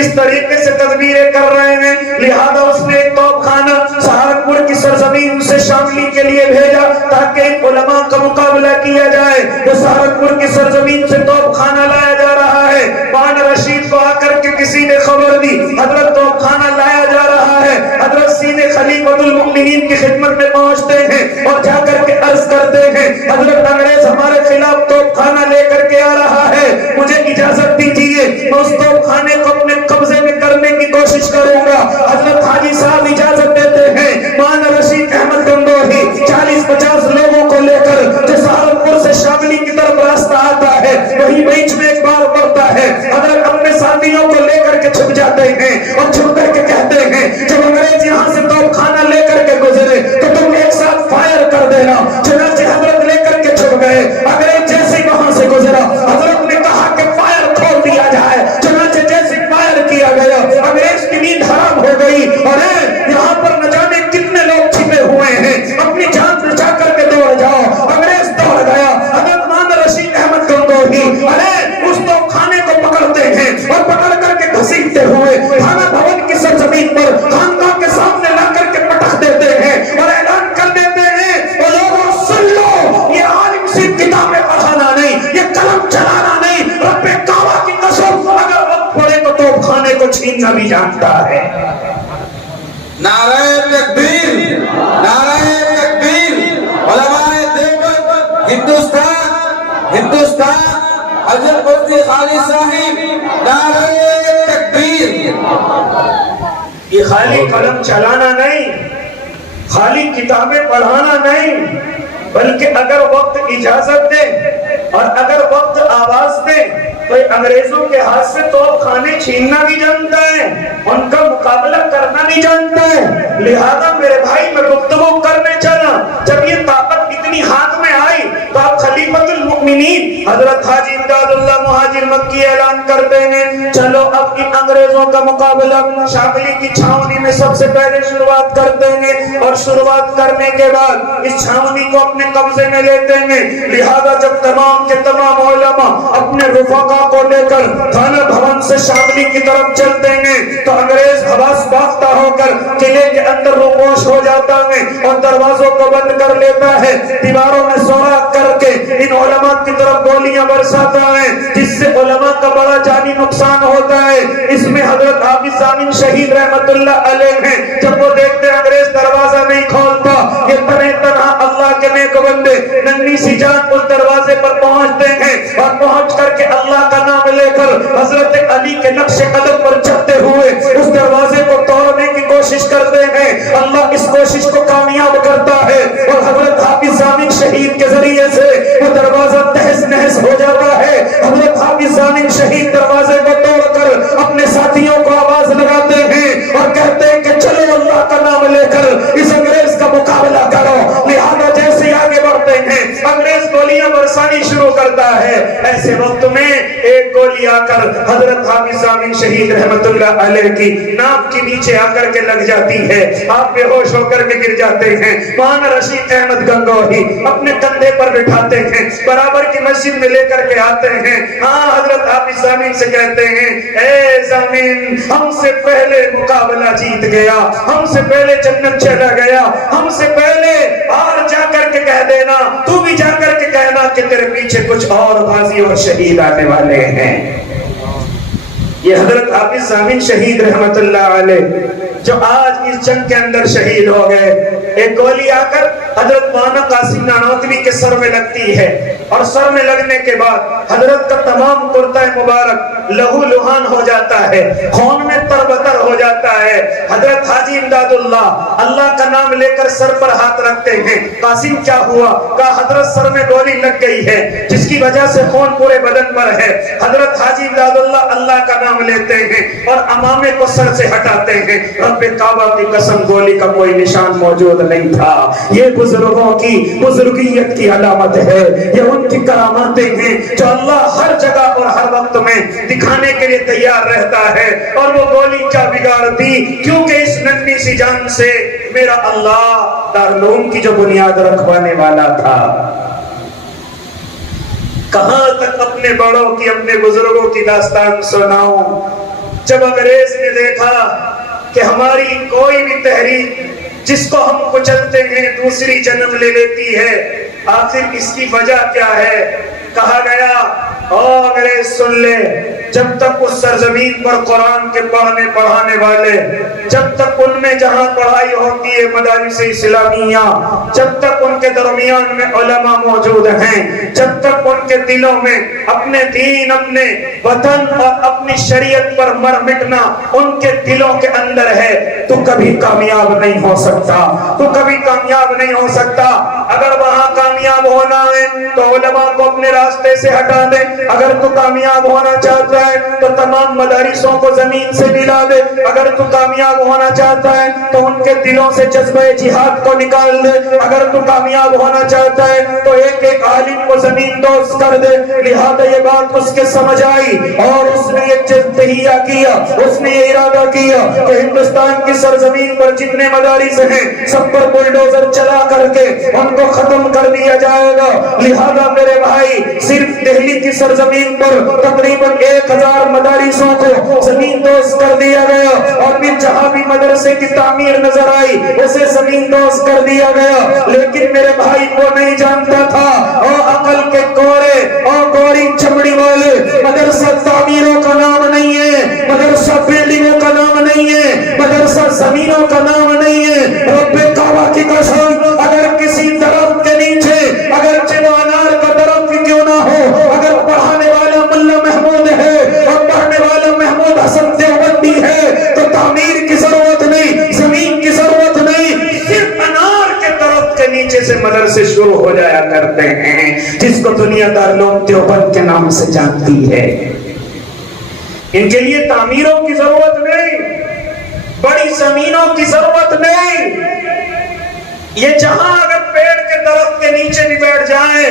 اس طریقے سے تدبیریں کر رہے ہیں، لہذا اس نے ایک توپ خانہ سہارنپور کی سرزمین سے شاملی کے لیے بھیجا تاکہ علماء کا مقابلہ کیا جائے۔ جو سہارنپور کی سرزمین سے توپ خانہ لایا جا رہا ہے، مولانا رشید کو آ کر کے کسی نے خبر دی، حضرت توپ خانہ المؤمنین کی خدمت میں پہنچتے ہیں اور جا کر کے عرض کرتے ہیں حضرت انگریز ہمارے خلاف توپ خانہ لے کر کے آ رہا ہے، مجھے اجازت دیجیے میں اس توپ خانے کو اپنے قبضے میں کرنے کی کوشش کروں گا۔ حضرت حاجی صاحب اجازت دیتے ہیں۔ مولانا رشید احمد گنگوہی 40-50 لوگوں کو لے کر جو سہارنپور سے شاملی کی طرف راستہ آتا ہے وہی بیچ میں ایک بار پڑتا ہے، حضرت اپنے ساتھیوں کو لے کر کے چھپ جاتے ہیں اور چھپ کر کے کہتے ہیں جب انگریز یہاں سے توپ خانہ لے کر کے گزرے تو تم ایک ساتھ فائر کر دینا۔ چنانچہ حضرت لے کر کے چھپ گئے، انگریز جیسے وہاں سے گزرا حضرت نے کہا کہ فائر کھول دیا جائے، چنانچہ جیسے فائر کیا گیا انگریز کی نیند حرام ہو گئی اور یہاں پر نہ جانے کتنے لوگ چھپے ہوئے ہیں، اپنی جان بچا کر کے دوڑ جاؤ۔ انگریز دوڑ گیا، حضرت مولانا رشید احمد گنگوہی اس توپ خانے کو پکڑتے ہیں اور پکڑ کر کے گھسیٹتے ہوئے تھانہ بھون کی سرزمین پر خانقاہ کے سامنے لا کر کے پٹخ دیتے ہیں اور اعلان کر دیتے ہیں اور لوگوں سن لو، یہ عالم صرف کتابیں پڑھانا نہیں، یہ قلم چلانا نہیں، رب کعبہ کی قسم اگر وقت پڑے تو توپ خانے کو چھیننا بھی جانتا ہے۔ نعرہ تکبیر، نعرہ تکبیر، علماء دیوبند، ہندوستان، حضرت مفتی خالد صاحب، نعرہ تکبیر۔ یہ خالی قلم چلانا نہیں، خالی کتابیں پڑھانا نہیں، بلکہ اگر وقت اجازت دے اور اگر وقت آواز دے تو انگریزوں کے ہاتھ سے توپ خانے چھیننا بھی جانتا ہے، ان کا مقابلہ کرنا بھی جانتا ہے۔ لہذا میرے بھائی میں گفتگو کرنے چلا، جب یہ طاقت اتنی ہاتھ میں آئی تو آپ خلیفۃ المؤمنین حضرت حاجی امداد اللہ مہاجر مکی اعلان کر دیں گے چلو اب ان انگریزوں کا مقابلہ شاملی کی چھاونی میں سب سے پہلے شروعات کر دیں گے، اور شروعات کرنے کے بعد اس چھاونی کو اپنے قبضے میں لے دیں گے۔ لہذا جب تمام کے تمام علماء اپنے رفقا کو لے کر تھانہ بھون سے شاملی کی طرف چل دیں گے تو انگریز حواس باختہ ہو کر قلعے کے اندر روپوش ہو جاتا ہے اور دروازوں کو بند کر لیتا ہے، دیواروں میں سوراخ کر کے ان علماء کی طرف گولیاں برساتا ہے، جس سے علماء کا بڑا جانی نقصان ہوتا ہے۔ اس میں حضرت حافظ ضامن شہید رحمت اللہ علیہ ہیں، جب وہ دیکھتے انگریز دروازہ نہیں کھولتا، یہ تنہا اللہ کے نیک بندے ننھی سی جان اس دروازے پر پہنچتے ہیں اور پہنچ کر کے اللہ کا نام لے کر حضرت علی کے نقش قدم پر چلتے ہوئے اس دروازے کو توڑنے کی کوشش کرتے ہیں۔ اللہ اس کوشش کو کامیاب کرتا ہے اور حضرت حافظ ضامن شہید کے ذریعے سے وہ دروازہ تہس نہس ہو جاتا ہے۔ حضرت حافظ ضامن شہید دروازے کو توڑ کر اپنے ساتھیوں کو آواز لگاتے ہیں اور کہتے ہیں کہ چلو اللہ کا نام لے کر اس انگریز کا مقابلہ کرو۔ لہذا جیسے آگے بڑھتے ہیں انگریز گولیاں برسانی شروع کرتا ہے، ایسے وقت میں ایک گولی آ کر حضرت حافظ ضامن شہید رحمت اللہ علیہ کی ناک کے نیچے آ کر کے لگ جاتی ہے، آپ بے ہوش ہو کر کے گر جاتے ہیں۔ مولانا رشید احمد گنگوہی اپنے کندھے پر بٹھاتے ہیں، برابر کی مسجد میں لے کر کے آتے ہیں، ہاں حضرت حافظ ضامن سے کہتے ہیں اے ضامن ہم سے پہلے مقابلہ جیت گیا، ہم سے پہلے جنت چلا گیا، ہم سے پہلے اور جا کر کے کہہ دینا، تو بھی جا کر کے کہنا کہ تیرے پیچھے کچھ اور غازی اور شہید آنے والے ہیں۔ یہ حضرت حافظ ضامن شہید رحمت اللہ علیہ جو آج اس جنگ کے اندر شہید ہو گئے، ایک گولی آ کر حضرت مولانا قاسم نانوتوی کے سر میں لگتی ہے اور سر میں لگنے کے بعد حضرت کا تمام کرتا مبارک لہو لہان ہو جاتا ہے، خون میں تربتر ہو جاتا ہے۔ حضرت حاجی امداد اللہ کا نام لے کر سر پر ہاتھ رکھتے ہیں، قاسم کیا ہوا؟ کہا حضرت سر میں گولی لگ گئی ہے جس کی وجہ سے خون پورے بدن پر ہے۔ حضرت حاجی امداد اللہ کا نام لیتے ہیں اور امامے کو سر سے ہٹاتے ہیں، رب کعبہ کی قسم گولی کا کوئی نشان موجود نہیں تھا۔ یہ بزرگوں کی بزرگیت کی علامت ہے، یہ ان کی کراماتیں ہیں جو اللہ ہر جگہ اور ہر وقت میں دکھانے کے لیے تیار رہتا ہے۔ اور وہ گولی کیا بگاڑتی، کیونکہ اس ننھی سی جان سے میرا اللہ دارالعلوم کی جو بنیاد رکھوانے والا تھا۔ کہاں تک اپنے بڑوں کی اپنے بزرگوں کی داستان سناؤں؟ جب انگریز نے دیکھا کہ ہماری کوئی بھی تحریک جس کو ہم کچلتے ہیں دوسری جنم لے لیتی ہے، آخر اس کی وجہ کیا ہے؟ کہا گیا او انگریز سن لے، جب تک اس سرزمین پر قرآن کے پڑھنے پڑھانے والے، جب تک ان میں جہاں پڑھائی ہوتی ہے مدارس اسلامیہ، جب تک ان کے درمیان میں علماء موجود ہیں، جب تک ان کے دلوں میں اپنے دین، اپنے وطن اور اپنی شریعت پر مر مٹنا ان کے دلوں کے اندر ہے، تو کبھی کامیاب نہیں ہو سکتا، تو کبھی کامیاب نہیں ہو سکتا۔ اگر وہاں کامیاب ہونا ہے تو علماء کو اپنے راستے سے ہٹا دے، اگر تو کامیاب ہونا چاہتا ہے تو تمام مدارسوں کو زمین سے ملا دے، اگر تو کامیاب ہونا چاہتا ہے تو ان کے دلوں سے جذبہ جہاد کو نکال دے، اگر تو کامیاب ہونا چاہتا ہے تو ایک ایک عالم کو زمین دوز کر دے۔ لہذا یہ بات اس کے سمجھ آئی اور اس نے یہ تہیہ کیا، اس نے یہ ارادہ کیا کہ ہندوستان کی سرزمین پر جتنے مدارس ہیں سب پر بلڈوزر چلا کر کے ان کو ختم کر دیا جائے گا۔ لہذا میرے بھائی، صرف دہلی کی سرزمین پر تقریباً 1000 مدارسوں کو زمین دوز کر دیا گیا، اور پھر جہاں بھی مدرسے کی تعمیر نظر آئی اسے زمین دوز کر دیا گیا۔ لیکن میرے بھائی کو نہیں جانتا تھا، اور عقل کے کورے اور گوری چمڑی والے، مدرسہ تعمیروں کا نام نہیں ہے، مدرسہ بلڈنگوں کا نام نہیں ہے، مدرسہ زمینوں کا نام نہیں ہے۔ رب کعبہ کی قسم، اگر کسی درخت کے نیچے، اگر چلو انار کا درخت کیوں نہ ہو، اگر پڑھانے والا ملا محمود ہے اور پڑھنے والا محمود حسن دیوبندی ہے تو تعمیر کی ضرورت نہیں، زمین کی ضرورت نہیں، صرف انار کے درخت کے نیچے سے مدرسے شروع ہو جایا کرتے ہیں، جس کو دنیا دارالعلوم دیوبند کے نام سے جانتی ہے۔ ان کے لیے تعمیروں کی ضرورت نہیں، بڑی زمینوں کی ضرورت نہیں، یہ جہاں اگر پیڑ کے درخت کے نیچے بھی بیٹھ جائیں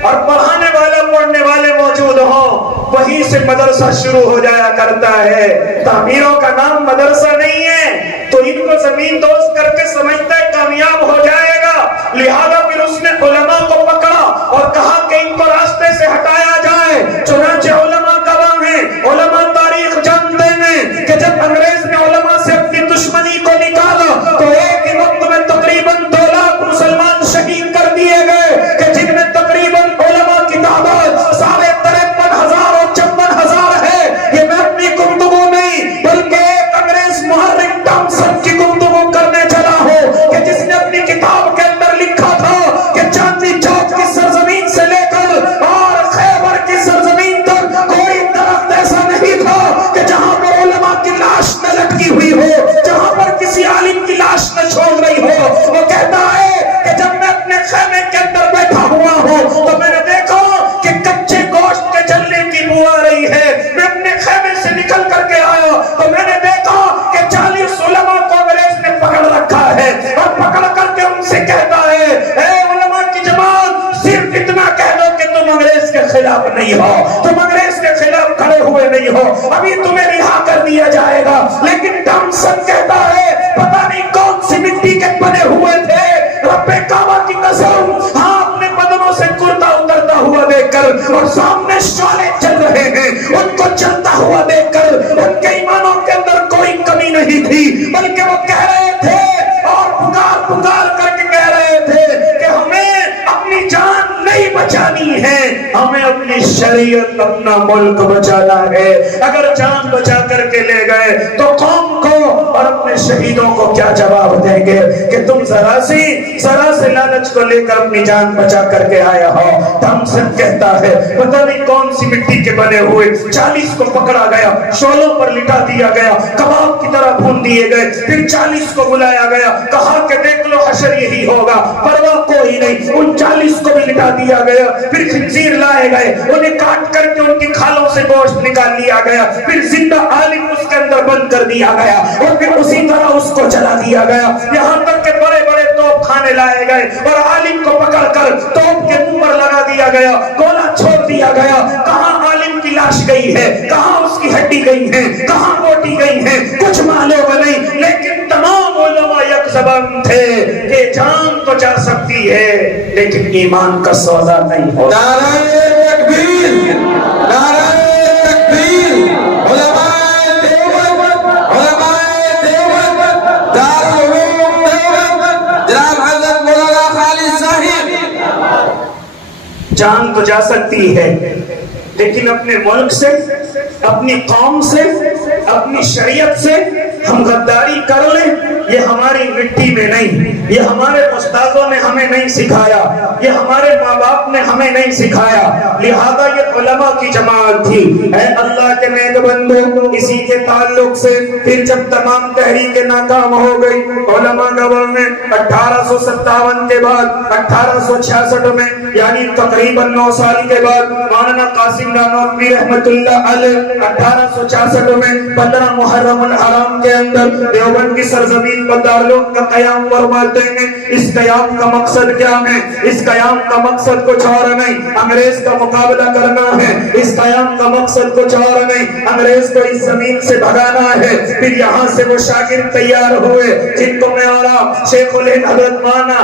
اور پڑھانے والا پڑھنے والے موجود ہوں، وہیں سے مدرسہ شروع ہو جایا کرتا ہے۔ تعمیروں کا نام مدرسہ نہیں ہے، تو ان کو زمین دوز کر کے سمجھتا ہے کامیاب ہو جائے گا۔ لہذا پھر اس نے علماء کو پکڑا اور کہا کہ ان کو راستے سے ہٹایا جائے۔ چنانچہ علماء گواہ ہیں، علماء تاریخ جانتے ہیں کہ جب انگریز نے علماء سے اپنی دشمنی کو نکالا تو ایک ہی وقت میں تقریباً 2 لاکھ مسلمان شہید کر دیے گئے، کہ جن میں تقریباً علماء کی تعداد 53,000 اور 54,000 ہے۔ یہ میں اپنی گفتگو نہیں بلکہ ایک انگریز محرک ٹامسن کی گفتگو کرنے چلا ہوں، کہ جس نے اپنی کتاب کے اندر لکھا تھا کہ چاندنی چوک کی سرزمین سے لے کر اور خیبر کی سرزمین تک کوئی درخت ایسا نہیں تھا کہ جہاں پر علماء کی لاش نہ لٹکی ہوئی ہو، جہاں پر کسی عالم کی لاش نہ چھوڑ رہی ہو۔ وہ کہتا ہے کہ جب میں اپنے خیمے کے اندر بیٹھا ہوا ہوں تو میں نے دیکھا کہ کچے گوشت کے جلنے کی بو آ رہی ہے۔ میں اپنے خیمے سے نکل کر کے آیا تو میں نے دیکھا کہ 40 علماء کو انگریز نے پکڑ رکھا ہے، اور پکڑ کر کے ان سے کہتا ہے، اے علماء کی جماعت، صرف اتنا کہہ دو کہ تم انگریز کے خلاف نہیں ہو، تم انگریز کے خلاف کھڑے ہوئے نہیں ہو، ابھی تمہیں رہا کر دیا جائے گا۔ لیکن ٹامسن کہتا ہے پتہ نہیں کون سی مٹی کے بنے ہوئے تھے، رب کعبہ کی قسم، ہاں اپنے بدنوں سے کرتا اترتا ہوا دیکھ کر اور سامنے شعلے چل رہے ہیں، ان کو چلتا ہوا دیکھ کر ان کے ایمانوں کے اندر کوئی کمی نہیں تھی، بلکہ وہ کہہ رہے تھے اور پکار پکار کر کے کہہ رہے تھے کہ ہمیں اپنی جان نہیں بچانی ہے، ہمیں اپنی شریعت، اپنا ملک بچانا ہے۔ اگر جان بچا کر کے لے گئے تو قوم کو اور اپنے شہیدوں کو کیا جواب دیں گے کہ تم ذرا سے لالچ کو لے کر اپنی جان بچا کر کے آیا ہو۔ ٹامسن کہتا ہے پتہ نہیں کون سی مٹی کے بنے ہوئے 40 کو پکڑا گیا، شولوں پر لٹا دیا گیا، کباب کی طرح بھون دیے گئے، پھر 40 کو بلایا گیا، کہا کہ دیکھ لو حشر یہی ہوگا، پرواہ کوئی نہیں، ان 40 کو بھی لٹا دیا گیا، پھر خنزیر لائے گئے، انہیں کاٹ کر کے ان کی کھالوں سے گوشت نکال لیا گیا، پھر زندہ عالم اس کے اندر بند کر دیا گیا، اور پھر اسی طرح اس کو جلا دیا گیا، یہاں تک کہ بڑے بڑے توپ خانے لائے گئے اور عالم کو پکڑ کر توپ کے منہ پر لگا دیا گیا، گولا چھوڑ دیا گیا۔ کہاں عالم کی لاش گئی ہے، کہاں اس کی ہڈی گئی ہے، کہاں بوٹی گئی ہے، کچھ معلوم نہیں، لیکن تمام علماء یک زبان تھے کہ جان تو جا سکتی ہے لیکن ایمان کا سودا نہیں ہوتا۔ نعرہ تکبیر، نعرہ تکبیر، علماء دیوبند، علماء دیوبند، دارالعلوم دیوبند، جناب حضرت مولانا خالد صاحب۔ جان تو جا سکتی ہے لیکن اپنے ملک سے اپنی قوم سے، اپنی شریعت سے ہم غداری کر لیں، یہ ہماری مٹی میں نہیں، یہ ہمارے استادوں نے ہمیں نہیں سکھایا، یہ ہمارے ماں باپ نے ہمیں نہیں سکھایا، لہذا یہ علماء کی جماعت تھی۔ اے اللہ کے نیک بندو، اسی کے تعلق سے پھر جب تمام تحریکیں ناکام ہو گئی، علماء گورنمنٹ 1857 کے بعد 1866 میں یعنی تقریباً 9 سال کے بعد مولانا قاسم نانوتوی رحمت اللہ علیہ 1866 میں 15 محرم الحرام کے اندر دیوبند کی سرزمین پر دارالعلوم کا قیام فرماتے ہیں۔ اس قیام کا مقصد کیا ہے؟ اس قیام کا مقصد کچھ اور نہیں، انگریز کا مقابلہ کرنا ہے۔ اس قیام کا مقصد کچھ اور نہیں، انگریز کو اس زمین سے بھگانا ہے۔ پھر یہاں سے وہ شاگرد تیار ہوئے جن کو میں اور آپ شیخ الہند حضرت مولانا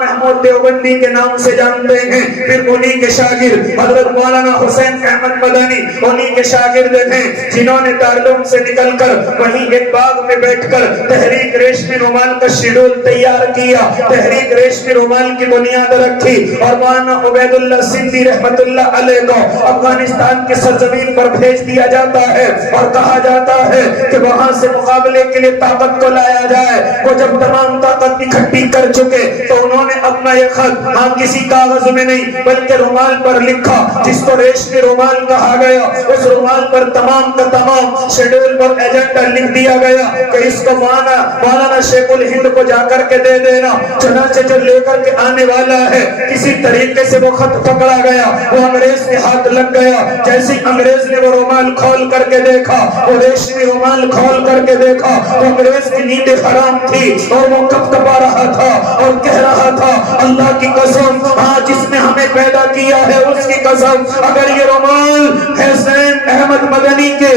محمود دیوبندی کے نام سے جانتے ہیں۔ پھر انہی کے شاگرد حضرت مولانا حسین احمد مدنی انہی کے شاگرد ہیں جنہوں نے دارالعلوم سے نکل کر وہیں ایک باغ میں بیٹھ کر تحریک ریشمی رومال کا شیڈول تیار کیا، تحریک ریشمی رومال کی بنیاد رکھی، اور مولانا عبید اللہ سندھی رحمت اللہ علیہ کو افغانستان کی سرزمین پر بھیج دیا جاتا ہے اور کہا جاتا ہے کہ وہاں سے مقابلے کے لیے طاقت کو لایا جائے۔ وہ جب تمام طاقت اکٹھی کر چکے تو انہوں نے اپنا یہ خط کسی کاغذ میں نہیں بلکہ رومال پر لکھا، جس کو ریشمی رومال کہا گیا۔ اس رومال پر تمام کا تمام شیڈول پر ایجنڈا لکھ دیا گیا کہ اس کو مولانا شیخ الہند کو جا کر کے دے دینا۔ چنانچہ جو لے کر کے آنے والا ہے کسی طریقے سے وہ خط پکڑا گیا، وہ انگریز کے ہاتھ لگ گیا۔ جیسے انگریز نے وہ رومال کھول کر کے دیکھا، وہ ریشمی رومال کھول کر کے دیکھا، تو انگریز کی نیند حرام تھی اور وہ کپ کپا رہا تھا اور کہہ رہا تھا، اللہ کی قسم، جس نے ہمیں پیدا کیا ہے اس کی قسم، اگر یہ رومال حسین احمد مدنی کے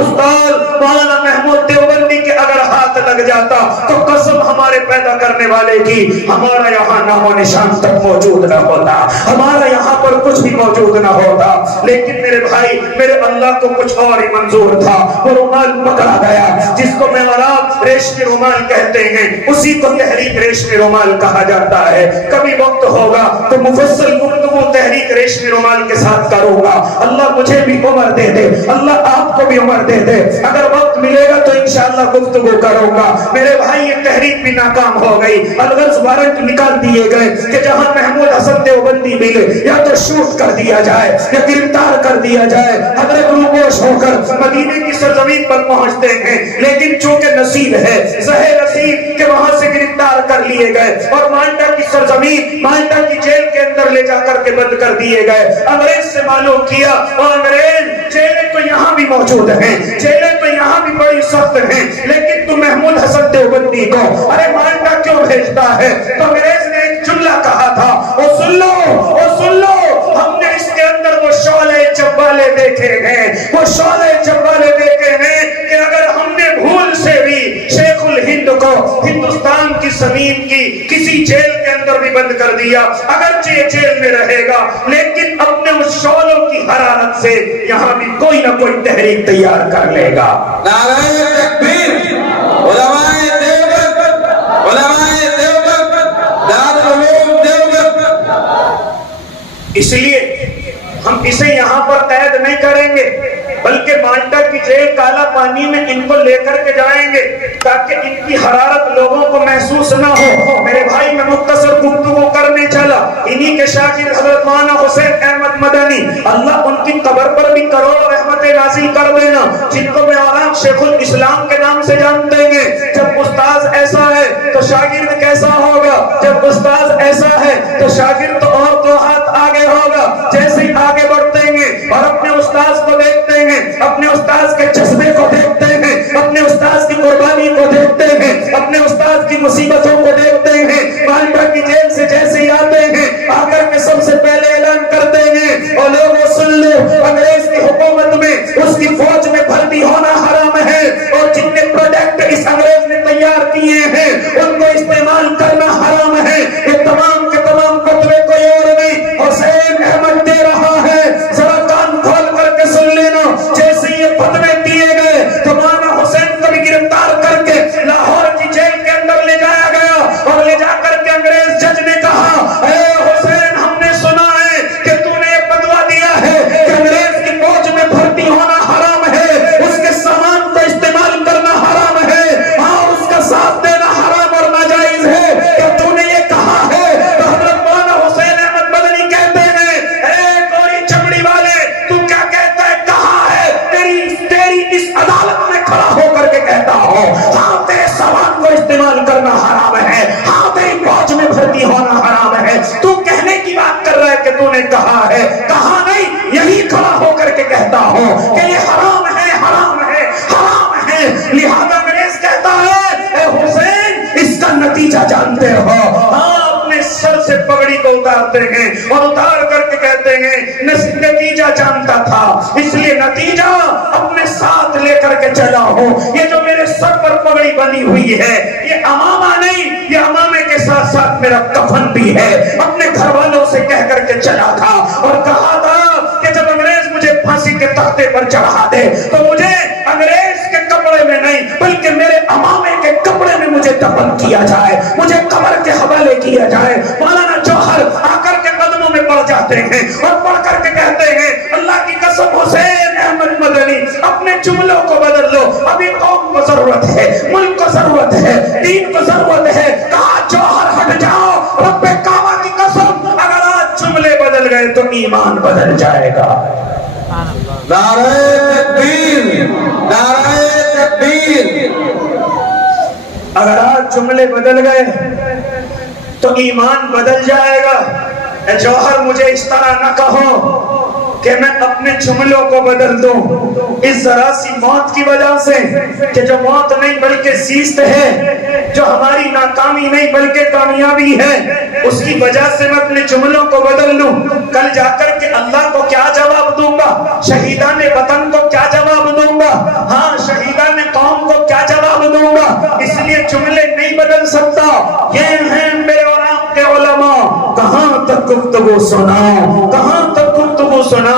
استاد مولانا محمود دیوبندی کے اگر ہاتھ لگ جاتا تو قسم ہمارے پیدا کرنے والے کی، ہمارا یہاں نام و نشان تک موجود نہ ہوتا، ہمارا یہاں پر کچھ بھی موجود نہ ہوتا۔ لیکن میرے بھائی، میرے اللہ کو کچھ اور ہی منظور تھا۔ وہ رومال پکڑا گیا جس کو میں اور آپ ریشمی رومال کہتے ہیں، اسی کو تحریک ریشمی رومال کہا جاتا ہے۔ کبھی وقت ہوگا تو مفصل گفتگو تحریک ریشمی رومال کے ساتھ کروں گا۔ اللہ مجھے بھی عمر دے دے، اللہ آپ کو بھی عمر دے دے، اگر وقت ملے گا تو انشاءاللہ گفتگو کروں گا۔ میرے بھائی، یہ تحریک بھی ناکام ہو گئی، الغرض وارنٹ نکال دیے گئے کہ جہاں محمود حسن دیوبندی ملے یا تو شوٹ کر دیا جائے یا گرفتار کر دیا جائے۔ حضرت روپوش ہو کر مدینے کی سرزمین پر پہنچتے ہیں، لیکن چونکہ نصیب ہے، زہر نصیب کہ وہاں سے گرفتار کر لیے گئے اور مالٹا کی سرزمین، مالٹا کی جیل کے اندر لے جا کر کے بند کر دیے گئے۔ انگریز سے معلوم کیا، اور انگریز جیلیں تو یہاں بھی موجود ہیں، جیلیں تو یہاں بھی بڑی سخت ہیں، لیکن تو محمود حسن دیوبندی کو ارے مالٹا کیوں بھیجتا ہے؟ تو انگریز نے ایک جملہ کہا تھا، او سن لو، او سن لو، ہم نے اس کے اندر وہ شعلے جوالے دیکھے ہیں، وہ شعلے جوالے دیکھے ہیں کہ اگر ہم نے بھول سے بھی شیخ الہند کو ہندوستان کی زمین کی کسی جیل کے اندر بھی بند کر دیا، اگرچہ یہ جیل میں رہے گا لیکن اپنے اس شعلوں کی حرارت سے یہاں بھی کوئی نہ کوئی تحریک تیار کر لے گا۔ نعرہ تکبیر، علماء دیوبند، علماء دیوبند، دارالعلوم دیوبند۔ اس لیے ہم اسے یہاں پر قید نہیں کریں گے بلکہ مالٹا کی جیل کالا پانی میں ان کو لے کر کے جائیں گے تاکہ ان کی حرارت لوگوں کو محسوس نہ ہو۔ میرے بھائی، میں مختصر گفتگو کرنے چلا، انہی کے شاگرد حضرت مولانا حسین احمد مدنی، اللہ ان کی قبر پر بھی کروڑ رحمتیں نازل کر دینا، جن کو میں اور آپ شیخ الاسلام کے نام سے جانتے ہیں۔ جب استاذ ایسا ہے تو شاگرد کیسا ہوگا؟ جب استاذ ایسا ہے تو شاگرد تو اور دو ہاتھ آگے ہوگا۔ جیسے ہی آگے بڑھتے ہیں اور اپنے استاذ کو دیکھتے ہیں، اپنے استاذ کے جذبے کو دیکھتے ہیں، اپنے استاذ کی قربانی کو دیکھتے ہیں، اپنے استاذ کی مصیبتوں کو دیکھتے ہیں، مالٹا کی جیل سے جیسے ہی آتے ہیں، آ کر کے سب سے پہلے اعلان کرتے ہیں، اور لوگوں سن لو، انگریز کی حکومت میں اس کی فوج میں بھرتی ہونا حرام ہے، اور جتنے پروڈکٹ اس انگریز نے تیار کیے ہیں ان کو استعمال کرنا حرام ہے۔ یہ تمام کے تمام فتوے کوئی اور نہیں، حسین احمد دے رہا ہے، ذرا کان کھول کر کے سن لینا۔ جیسے یہ فتوے دیے گئے تو مولانا حسین کو بھی گرفتار کر کے لاہور کی جیل کے اندر لے جایا گیا، اور لے جا کر کے انگریز جج نے کہا، اے حسین، ہم نے سنا ہے کہ تو نے یہ فتویٰ دیا ہے کہ انگریز کی فوج میں بھرتی ہونا حرام اتارتے ہیں اور اتار کر کے کہتے ہیں نتیجہ جانتا تھا اس لیے نتیجہ اپنے ساتھ لے کر کے چلا ہوں. یہ جو میرے سر پر پگڑی بنی ہوئی ہے یہ امامہ نہیں, یہ امامے کے ساتھ ساتھ میرا کفن بھی ہے. اپنے گھر والوں سے کہہ کر کے چلا تھا اور کہا تھا کہ جب انگریز مجھے پھانسی کے تختے پر چڑھا دے تو مجھے انگریز کے کپڑے میں نہیں بلکہ میرے امامے کے کپڑے میں مجھے دفن کیا جائے, مجھے قبر کے حوالے کیا جائے. مولانا جوہر آ کر کے قدموں میں پڑ جاتے ہیں اور پڑھ کر کے کہتے ہیں اللہ کی قسم حسین احمد مدنی اپنے جملوں کو بدل لو, ابھی قوم کو ضرورت ہے, ملک کو ضرورت ہے, دین کو ضرورت ہے. کہا جوہر ہٹ جاؤ, رب کعبہ کی قسم اگر آج جملے بدل گئے تو ایمان بدل جائے گا. نعرہ تکبیر, نعرہ تکبیر. اگر آج جملے بدل گئے تو ایمان بدل جائے گا. اے جوہر مجھے اس طرح نہ کہو کہ میں اپنے جملوں کو بدل دوں اس ذرا سی موت کی وجہ سے کہ جو موت نہیں بلکہ زیست ہے, جو ہماری ناکامی نہیں بلکہ کامیابی ہے, اس کی وجہ سے میں اپنے جملوں کو بدل لوں. کل جا کر کے اللہ کو کیا جواب دوں گا, شہیدان وطن کو کیا جواب دوں گا, ہاں شہیدان قوم کو کیا جواب دوں گا. اس لیے جملے نہیں بدل سکتا. یہ ہیں میرے اور آپ کے علماء, کہاں تک گفتگو سناؤ, کہاں تک گفتگو سناؤ.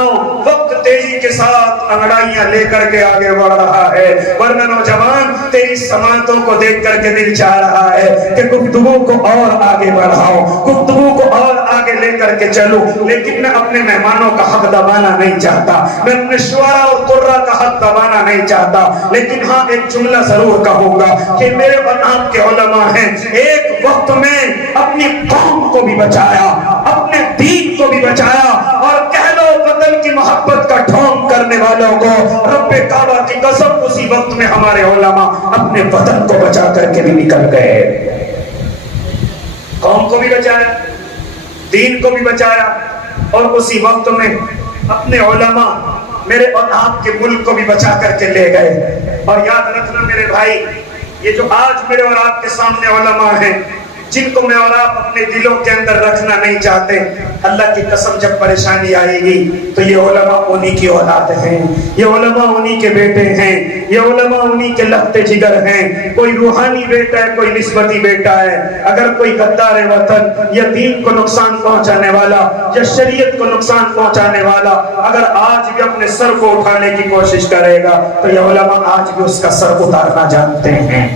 وقت تیزی کے ساتھ انگڑائیاں لے کر کے آگے بڑھ رہا ہے, ورنہ نوجوان تیری سماعتوں کو دیکھ کر کے دل چاہ رہا ہے کہ گفتگو کو اور آگے بڑھاؤ, گفتگو کو اور آگے لے کر کے چلو. لیکن میں اپنے مہمانوں کا حق دبانا نہیں چاہتا, میں اپنے شعراء اور قراء کا حق دبانا نہیں چاہتا. لیکن ہاں ایک جملہ ضرور کہوں گا کہ میرے اور آپ کے علماء ہیں, ایک وقت میں اپنی قوم کو بھی بچایا, اپنے دین کو بھی بچایا, اور کہہ لو وطن کی محبت کا ڈھونگ کرنے والوں کو رب کعبہ کی قسم اسی وقت میں ہمارے علماء اپنے وطن کو بچا کر کے بھی نکل گئے. قوم کو بھی بچایا, دین کو بھی بچایا, اور اسی وقت میں اپنے علماء میرے اور آپ کے ملک کو بھی بچا کر کے لے گئے. اور یاد رکھنا میرے بھائی, یہ جو آج میرے اور آپ کے سامنے علماء ہیں جن کو میں اور آپ اپنے دلوں کے اندر رکھنا نہیں چاہتے, اللہ کی قسم جب پریشانی آئے گی تو یہ علماء انہی کی اولاد ہیں, یہ علماء انہی کے بیٹے ہیں, یہ علماء انہی کے لخت جگر ہیں. کوئی روحانی بیٹا ہے, کوئی نسبتی بیٹا ہے. اگر کوئی غدار وطن یا دین کو نقصان پہنچانے والا یا شریعت کو نقصان پہنچانے والا اگر آج بھی اپنے سر کو اٹھانے کی کوشش کرے گا تو یہ علماء آج بھی اس کا سر اتارنا جانتے ہیں.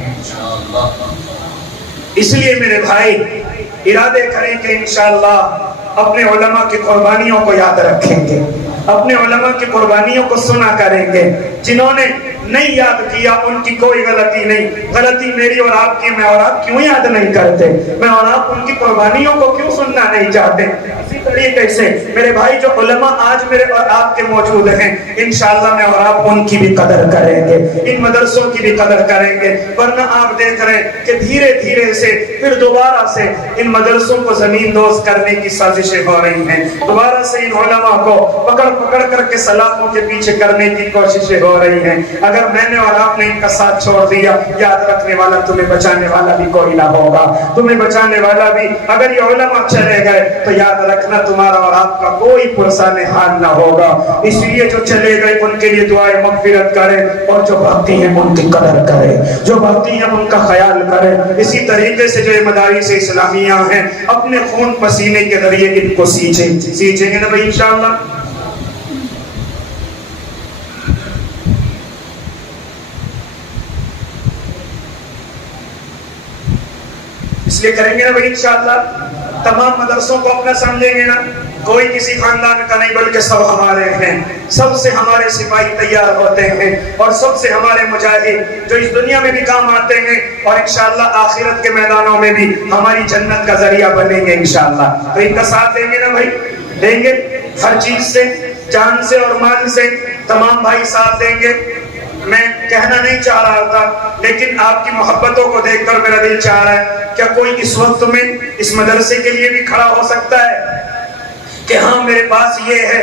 اس لیے میرے بھائی ارادے کریں کہ انشاءاللہ اپنے علماء کی قربانیوں کو یاد رکھیں گے, اپنے علماء کی قربانیوں کو سنا کریں گے. جنہوں نے نہیں یاد کیا ان کی کوئی غلطی نہیں, غلطی میری اور آپ کی. میں اور آپ کیوں یاد نہیں کرتے, میں اور آپ ان کی قربانیوں کو کیوں سننا نہیں چاہتے. اسی طریقے سے میرے بھائی جو علماء آج میرے اور آپ کے موجود ہیں انشاءاللہ میں اور آپ ان کی بھی قدر کریں گے, ان مدرسوں کی بھی قدر کریں گے. ورنہ آپ دیکھ رہے ہیں کہ دھیرے دھیرے سے پھر دوبارہ سے ان مدرسوں کو زمین دوز کرنے کی سازشیں ہو رہی ہیں, دوبارہ سے ان علماء کو پکڑ پکڑ کر کے سلاخوں کے پیچھے کرنے کی کوششیں ہو رہی ہیں. اگر میں نے اور آپ نے ان کا ساتھ چھوڑ دیا, یاد رکھنے والا تمہیں بچانے والا بھی کوئی نہ ہوگا, تمہیں بچانے والا بھی. اگر یہ علماء چلے گئے تو یاد رکھنا تمہارا اور آپ کا کوئی پرسان حال نہ ہوگا. اس لیے جو چلے گئے ان کے لیے دعائیں مغفرت کرے, اور جو باقی ہیں ان کی قدر کرے, جو باقی ہیں ان کا خیال کرے. اسی طریقے سے جو مدارس اسلامیہ ہیں اپنے خون پسینے کے ذریعے ان کو سیچیں گے نا بھائی انشاءاللہ. اس لیے کریں گے نا بھائی انشاءاللہ. تمام مدرسوں کو اپنا سمجھیں گے نا, کوئی کسی خاندان کا نہیں بلکہ سب ہمارے ہیں. سب سے ہمارے سپاہی تیار ہوتے ہیں اور سب سے ہمارے مجاہد جو اس دنیا میں بھی کام آتے ہیں اور انشاءاللہ آخرت کے میدانوں میں بھی ہماری جنت کا ذریعہ بنیں گے انشاءاللہ. تو ان کا ساتھ دیں گے نا بھائی, دیں گے ہر چیز سے, جان سے اور مال سے. تمام بھائی ساتھ دیں گے. میں کہنا نہیں چاہ رہا تھا لیکن آپ کی محبتوں کو دیکھ کر میرا دل چاہ رہا ہے, کیا کوئی اس وقت میں اس مدرسے کے لیے بھی کھڑا ہو سکتا ہے کہ ہاں میرے پاس یہ ہے,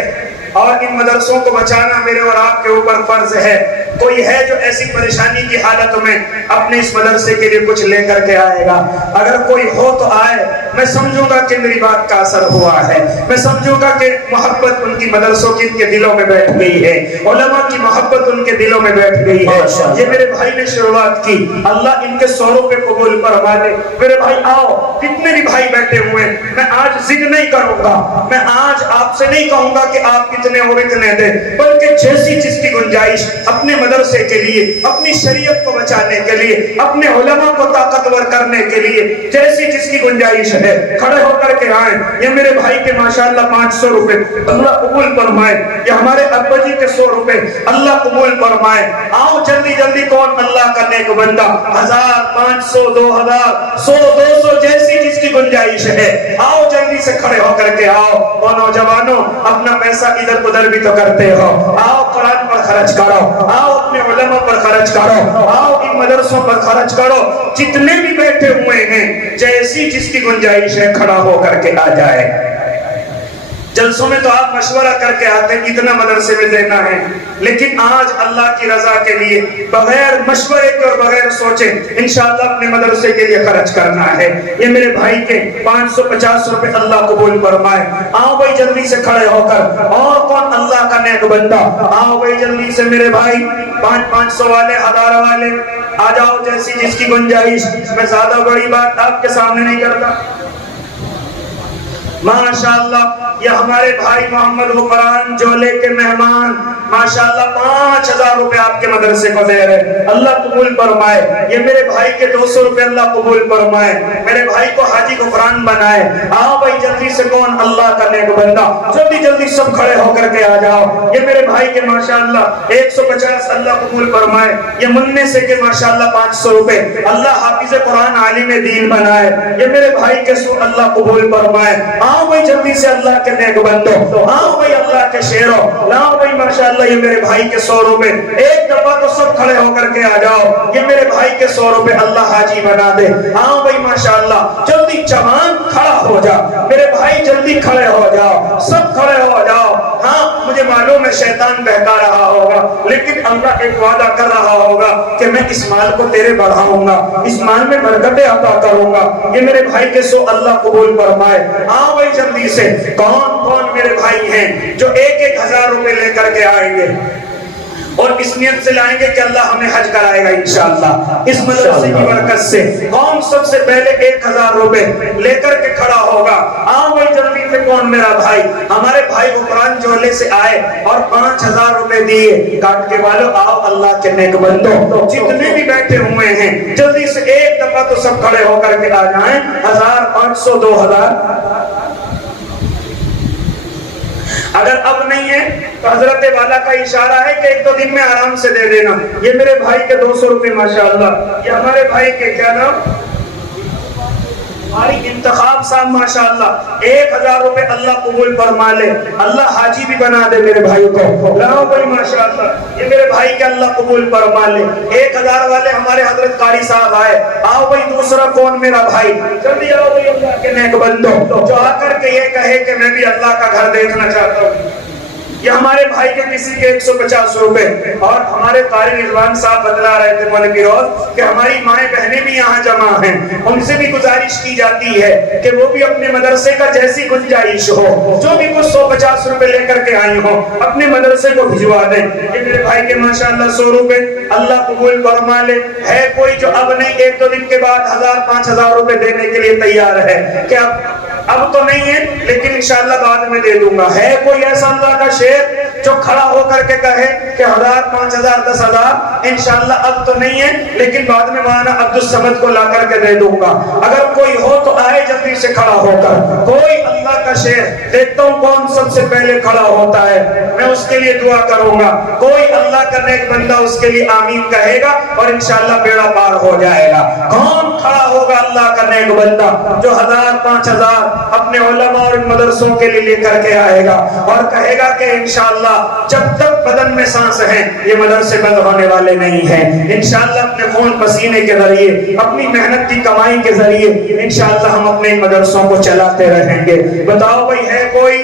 اور ان مدرسوں کو بچانا میرے اور آپ کے اوپر فرض ہے۔ کوئی ہے جو ایسی پریشانی کی حالت میں اپنے اس مدرسے کے لیے کچھ لے کر کے آئے گا؟ اگر کوئی ہو تو آئے، میں سمجھوں گا کہ میری بات کا اثر ہوا ہے، میں سمجھوں گا کہ محبت ان کی مدرسوں کی ان کے دلوں میں بیٹھ گئی ہے، علماء کی محبت ان کے دلوں میں بیٹھ گئی ہے۔ یہ میرے بھائی نے شروعات کی، اللہ ان کے 100 روپے قبول فرما دے۔ میرے بھائی آؤ، کتنے بھی بھائی بیٹھے ہوئے ہیں، میں آج ضد نہیں کروں گا، میں آج آپ سے نہیں کہوں گا کہ آپ کتنے اور اتنے دیں، بلکہ جیسی جس کی گنجائش اپنے مدرسے کے لیے، اپنی شریعت کو بچانے کے لیے، اپنے علماء کو طاقتور کرنے کے لیے جیسی جس کی گنجائش ہے کھڑے ہو کر کے آئیں۔ یہ میرے بھائی کے ماشاءاللہ 500 روپے اللہ قبول فرمائے، یہ ہمارے ابا جی کے 100 روپے اللہ قبول فرمائے۔ آؤ جلدی جلدی، کون اللہ کا نیک بندہ 1000 500 2000 100 200 جیسی جس کی گنجائش ہے، آؤ جلدی سے کھڑے ہو کر کے آؤ۔ اور نوجوانوں، اپنا پیسہ ادھر ادھر بھی تو کرتے ہو، آؤ قرآن پر خرچ کرو، آؤ اپنے علماء پر خرچ کرو، آؤ ان مدرسوں پر خرچ کرو۔ جتنے بھی بیٹھے ہوئے ہیں جیسی جس کی گنجائش ہے کھڑا ہو کر کے آ جائے۔ جلسوں میں تو آپ مشورہ کر کے آتے ہیں اتنا مدرسے میں دینا ہے، لیکن آج اللہ کی رضا کے لیے بغیر مشورے کے اور بغیر سوچے انشاءاللہ اپنے مدرسے کے لیے خرچ کرنا ہے۔ یہ میرے بھائی کے 550 روپے اللہ قبول فرمائے۔ آؤ بھائی جلدی سے کھڑے ہو کر، اور کون اللہ کا نیک بندہ، آؤ بھائی جلدی سے میرے بھائی 500 والے 1000 والے آ جاؤ، جیسی جس کی گنجائش۔ میں زیادہ بڑی بات آپ کے سامنے نہیں کرتا۔ ماشاءاللہ یہ ہمارے بھائی محمد حکمران جولے کے مہمان ماشاءاللہ 5000 روپے آپ کے مدرسے کو دے رہے، اللہ قبول فرمائے۔ یہ میرے بھائی کے 200 روپے اللہ قبول فرمائے، میرے بھائی کو حاجی غفران بنائے۔ آؤ بھائی جلدی سے، کون اللہ کا نیک بندہ، جلدی جلدی سب کھڑے ہو کر کے آ جاؤ۔ یہ میرے بھائی کے ماشاءاللہ 150 اللہ قبول فرمائے۔ یہ مننے سے کے ماشاءاللہ 500 روپے اللہ حافظ قرآن عالم دین بنائے۔ یہ میرے بھائی کے 100 اللہ قبول فرمائے۔ آؤ بھائی جلدی سے اللہ کے نیک بندو، آؤ بھائی اللہ کے شیرو، لاؤ بھائی ماشاءاللہ یہ میرے بھائی کے 100 روپے ایک دفعہ تو سب کھڑے ہو کر کے آ جاؤ۔ یہ میرے بھائی کے 100 روپے اللہ حاجی بنا دے۔ آؤ بھائی ماشاءاللہ جلدی، جوان کھڑا ہو جا میرے بھائی، جلدی کھڑے ہو جاؤ، سب کھڑے ہو جاؤ۔ ہاں مجھے معلوم ہے شیطان بہکا رہا ہوگا، لیکن اللہ ایک وعدہ کر رہا ہوگا کہ میں اس مال کو تیرے بڑھاؤں گا، اس مال میں برکتیں عطا کروں گا۔ یہ میرے بھائی کے 100 اللہ قبول فرمائے۔ آؤ بھائی جلدی سے، کون کون میرے بھائی ہیں جو 1000 روپے لے کر کے آئیں گے اور اس نیت سے لائیں گے کہ اللہ ہمیں حج کرائے گا انشاءاللہ اس مدرسے کی برکت سے؟ کون سب سے پہلے 1000 روپے لے کر کے کھڑا ہوگا؟ آؤ بھائی جلدی سے، کون میرا بھائی؟ ہمارے بھائی حکمران جولے سے آئے اور 5000 روپے دیے۔ کاٹ کے والوں، آؤ اللہ کے نیک بندو، جتنے بھی بیٹھے ہوئے ہیں جلدی سے ایک دفعہ تو سب کھڑے ہو کر کے آ جائیں۔ 1000 500 2000۔ اگر اب نہیں ہے تو حضرت والا کا اشارہ ہے کہ 1-2 دن میں آرام سے دے دینا۔ یہ میرے بھائی کے 200 روپے ماشاءاللہ، یہ ہمارے بھائی کے کیا نام، ہماری انتخاب صاحب ماشاءاللہ 1000 روپے اللہ قبول فرما لے، اللہ حاجی بھی بنا دے میرے بھائی کو۔ لاؤ بھائی ماشاءاللہ یہ میرے بھائی کے اللہ قبول فرما لے۔ 1000 والے ہمارے حضرت قاری صاحب آئے۔ آؤ بھائی دوسرا کون میرا بھائی؟ جلدی آؤ بھائی اللہ کے نیک بندو، جو آ کر کے یہ کہے کہ میں بھی اللہ کا گھر دیکھنا چاہتا ہوں۔ یہ ہمارے بھائی کے کسی کے 150 روپے، اور ہمارے قاری رضوان صاحب بتلا رہے تھے مولوی فیروز کہ ہماری مائیں بہنیں بھی یہاں جمع ہیں، ان سے بھی گزارش کی جاتی ہے کہ وہ بھی اپنے مدرسے کا جیسی گنجائش ہو، جو بھی کچھ 150 روپے لے کر کے آئی ہو اپنے مدرسے کو بھجوا دیں۔ یہ میرے بھائی کے ماشاءاللہ 100 روپے اللہ قبول فرما لے۔ ہے کوئی جو اب نہیں 1-2 دن کے بعد 1000 5000 روپے دینے کے لیے تیار ہے کہ اب تو نہیں ہے لیکن انشاءاللہ بعد میں دے دوں گا؟ ہے کوئی ایسا اللہ کا شیر جو کھڑا ہو کر کے کہے کہ 1000 5000 10000 انشاءاللہ اب تو نہیں ہے لیکن بعد میں مولانا عبدالصمد کو لا کر کے دے دوں گا؟ اگر کوئی ہو تو آئے جلدی سے کھڑا ہو کر۔ کوئی اللہ کا شیر دیکھتا ہوں کون سب سے پہلے کھڑا ہوتا ہے، میں اس کے لیے دعا کروں گا۔ کوئی اللہ کا نیک بندہ اس کے لیے آمین کہے گا اور انشاءاللہ بیڑا پار ہو جائے گا۔ کون کھڑا ہوگا اللہ کا نیک بندہ جو 1000 5000 اپنے علماء اور مدرسوں کے لیے لے کر کے آئے گا اور کہے گا کہ انشاءاللہ جب تک بدن میں سانس ہے یہ مدرسے بند ہونے والے نہیں ہیں، انشاءاللہ اپنے خون پسینے کے ذریعے اپنی محنت کی کمائی کے ذریعے انشاءاللہ ہم اپنے مدرسوں کو چلاتے رہیں گے۔ بتاؤ بھائی ہے کوئی؟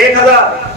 1000।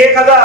1000।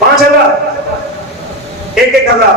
5000 1-1000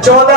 14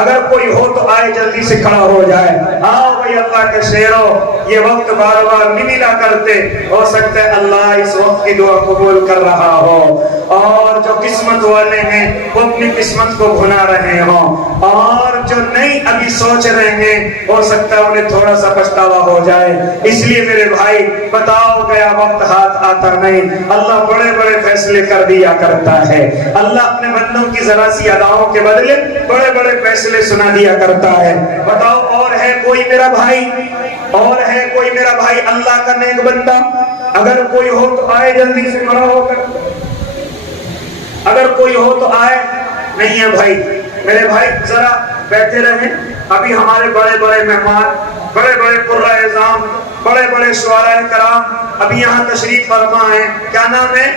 اگر کوئی ہو تو آئے جلدی سے کھڑا ہو جائے. آؤ بھائی اللہ کے شیرو, یہ وقت بار بار نہیں ملا کرتے, ہو سکتا ہے اللہ اس وقت کی دعا قبول کر رہا ہو, اور جو قسمت والے ہیں وہ اپنی قسمت کو بھلا رہے ہوں, اور جو نہیں ابھی سوچ رہے ہیں ہو سکتا ہے انہیں تھوڑا سا پچھتاوا ہو جائے. اس لیے میرے بھائی بتاؤ گیا وقت ہاتھ آتا نہیں, اللہ بڑے بڑے فیصلے کر دیا کرتا ہے. اللہ اپنے بندوں کی ذرا سی اداؤں کے بدلے بڑے بڑے فیصلے سنا دیا کرتا ہے. بتاؤ اور ہے کوئی میرا بھائی, اور ہے کوئی میرا بھائی اللہ کا نیک بندہ؟ اگر کوئی ہو تو آئے جلدی سے کھڑا ہو کر, اگر کوئی ہو تو آئے. نہیں ہے بھائی, میرے بھائی ذرا بیٹھے رہیں. ابھی ہمارے بڑے بڑے مہمان, بڑے بڑے قرۂ اعظام, بڑے بڑے شعراء کرام ابھی یہاں تشریف فرما ہیں. کیا نام ہے؟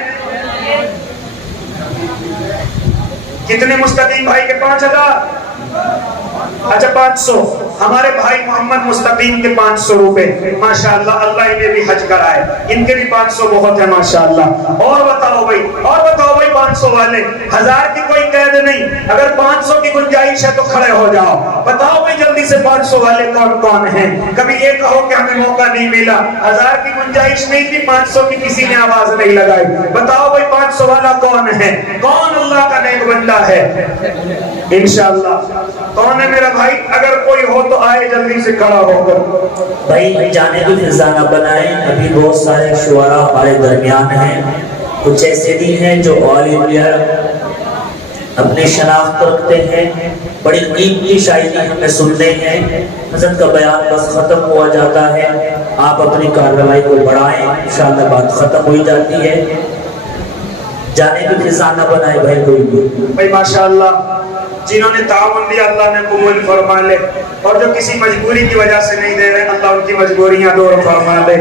کتنے مستقیم بھائی کے 5000؟ اچھا 500. ہمارے بھائی محمد مستقیم کے 500 روپے, ماشاءاللہ اللہ انہیں بھی حج کرائے, ان کے بھی 500 بہت ہے ماشاءاللہ. اور بتاؤ بھائی, اور بتاؤ بھائی 500 والے, 1000 کی کوئی قید نہیں, اگر 500 کی گنجائش ہے تو کھڑے ہو جاؤ. بتاؤ بھائی جلدی سے 500 والے کون کون ہیں؟ کبھی یہ کہو کہ ہمیں موقع نہیں ملا, 1000 کی گنجائش نہیں تھی, 500 کی کسی نے آواز نہیں لگائی. بتاؤ بھائی 500 والا کون ہے؟ کون اللہ کا نیک بندہ ہے؟ انشاءاللہ کون ہے میرا بھائی؟ اگر کوئی ہو تو آئے جلدی سے کھڑا ہو کر. بھائی جانے کی فضا نہ بنائیں, ابھی بہت سارے شعراء ہمارے درمیان ہیں, کچھ ایسے بھی ہیں جو آل انڈیا اپنی شناخت رکھتے ہیں, بڑی قیمتی شاعری ہمیں سنتے ہیں. حضرت کا بیان بس ختم ہوا جاتا ہے, آپ اپنی کارروائی کو بڑھائیں, انشاءاللہ بات ختم ہوئی جاتی ہے. جانے کی فضا نہ بنائے بھائی کوئی بھی. بھائی ماشاءاللہ جنہوں نے تعاون دیا اللہ نے قبول فرما لے, اور جو کسی مجبوری کی وجہ سے نہیں دے رہے اللہ ان کی مجبوریاں دور فرما لے.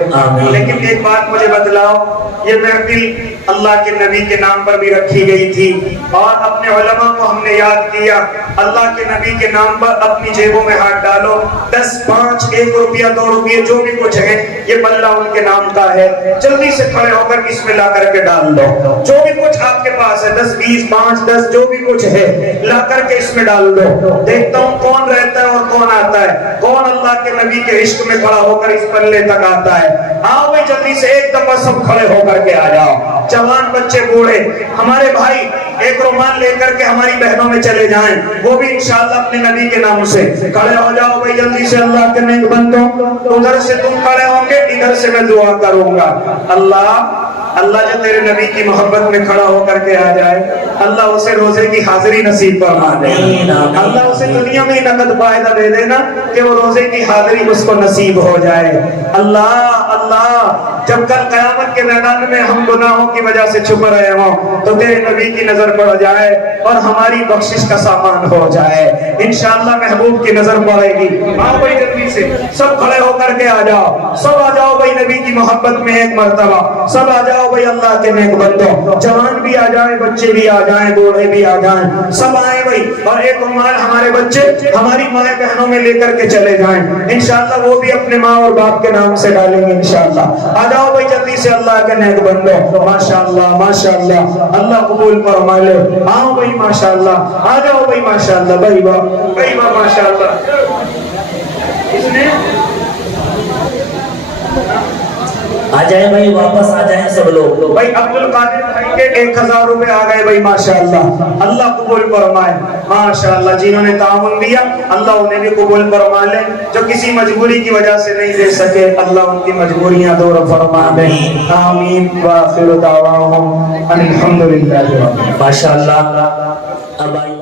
لیکن ایک بات مجھے بتلاؤ, یہ محفل اللہ کے نبی کے نام پر بھی رکھی گئی تھی, اور اپنے علماء کو ہم نے یاد کیا, اللہ کے نبی کے نام پر اپنی جیبوں میں ہاتھ ڈالو, 10 5 1 روپیہ 2 روپیہ جو بھی کچھ ہے یہ بلہ ان کے نام کا ہے, جلدی سے کھڑے ہو کر اس میں لا کر کے ڈال دو. جو بھی کچھ آپ کے پاس ہے 10 20 5 10 جو بھی کچھ ہے لا کر کے اس میں ڈال دو. دیکھتا ہوں کون رہتا ہے اور کون آتا ہے, کون اللہ کے نبی کے عشق میں کھڑا ہو کر اس پلے تک آتا ہے. آؤ بھائی جلدی سے ایک دفعہ سب کھڑے ہو کر کے آ جاؤ, جوان بچے بوڑھے. ہمارے بھائی ایک رومال لے کر کے ہماری بہنوں میں چلے جائیں, وہ بھی انشاءاللہ اپنے نبی کے نام سے کھڑے ہو جاؤ بھائی جلدی سے. اللہ کے نیک بندوں, ادھر سے تم کھڑے ہوں گے, ادھر سے میں دعا کروں گا. اللہ جو تیرے نبی کی محبت میں کھڑا ہو کر کے آ جائے, اللہ اسے روزے کی حاضری نصیب فرما دے. اللہ اسے دنیا میں نقد فائدہ دے دینا کہ وہ روزے کی حاضری اس کو نصیب ہو جائے. اللہ جب کل قیامت کے میدان میں ہم گناہوں کی وجہ سے چھپ رہے ہوں تو تیرے نبی کی نظر پڑ جائے اور ہماری بخشش کا سامان ہو جائے. انشاءاللہ محبوب کی نظر پڑے گی. آؤ بھائی جلدی سے سب کھڑے ہو کر کے آ جاؤ, سب آ جاؤ بھائی نبی کی محبت میں ایک مرتبہ, سب آ جاؤ بھائی اللہ کے نیک بندوں. جوان بھی آ جائیں, بچے بھی آ جائیں, بوڑھے بھی آ جائیں, سب آئے بھائی. اور ایک رومال ہمارے بچے ہماری مائیں بہنوں میں لے کر کے چلے جائیں, انشاءاللہ وہ بھی اپنے ماں اور باپ کے نام سے ڈالیں گے انشاءاللہ. آ جاؤ بھائی جلدی سے اللہ کے نیک بندوں. ماشاءاللہ ماشاءاللہ اللہ قبول فرما لے. آؤ بھائی ماشاءاللہ, آ جاؤ بھائی ماشاءاللہ. بھائی واہ ماشاءاللہ. اس نے آ جائیں بھائی, واپس آ جائیں سب لوگ. بھائی عبد القادر بھائی کے 1000 روپے آ گئے بھائی ماشاءاللہ. اللہ قبول فرمائے ماشاءاللہ. جنہوں نے تعاون دیا اللہ انہیں بھی قبول فرما لے, جو کسی مجبوری کی وجہ سے نہیں دے سکے اللہ ان کی مجبوریاں دور فرما دے. آمین. وآخر دعواہم الحمدللہ. ماشاءاللہ. اب آئیے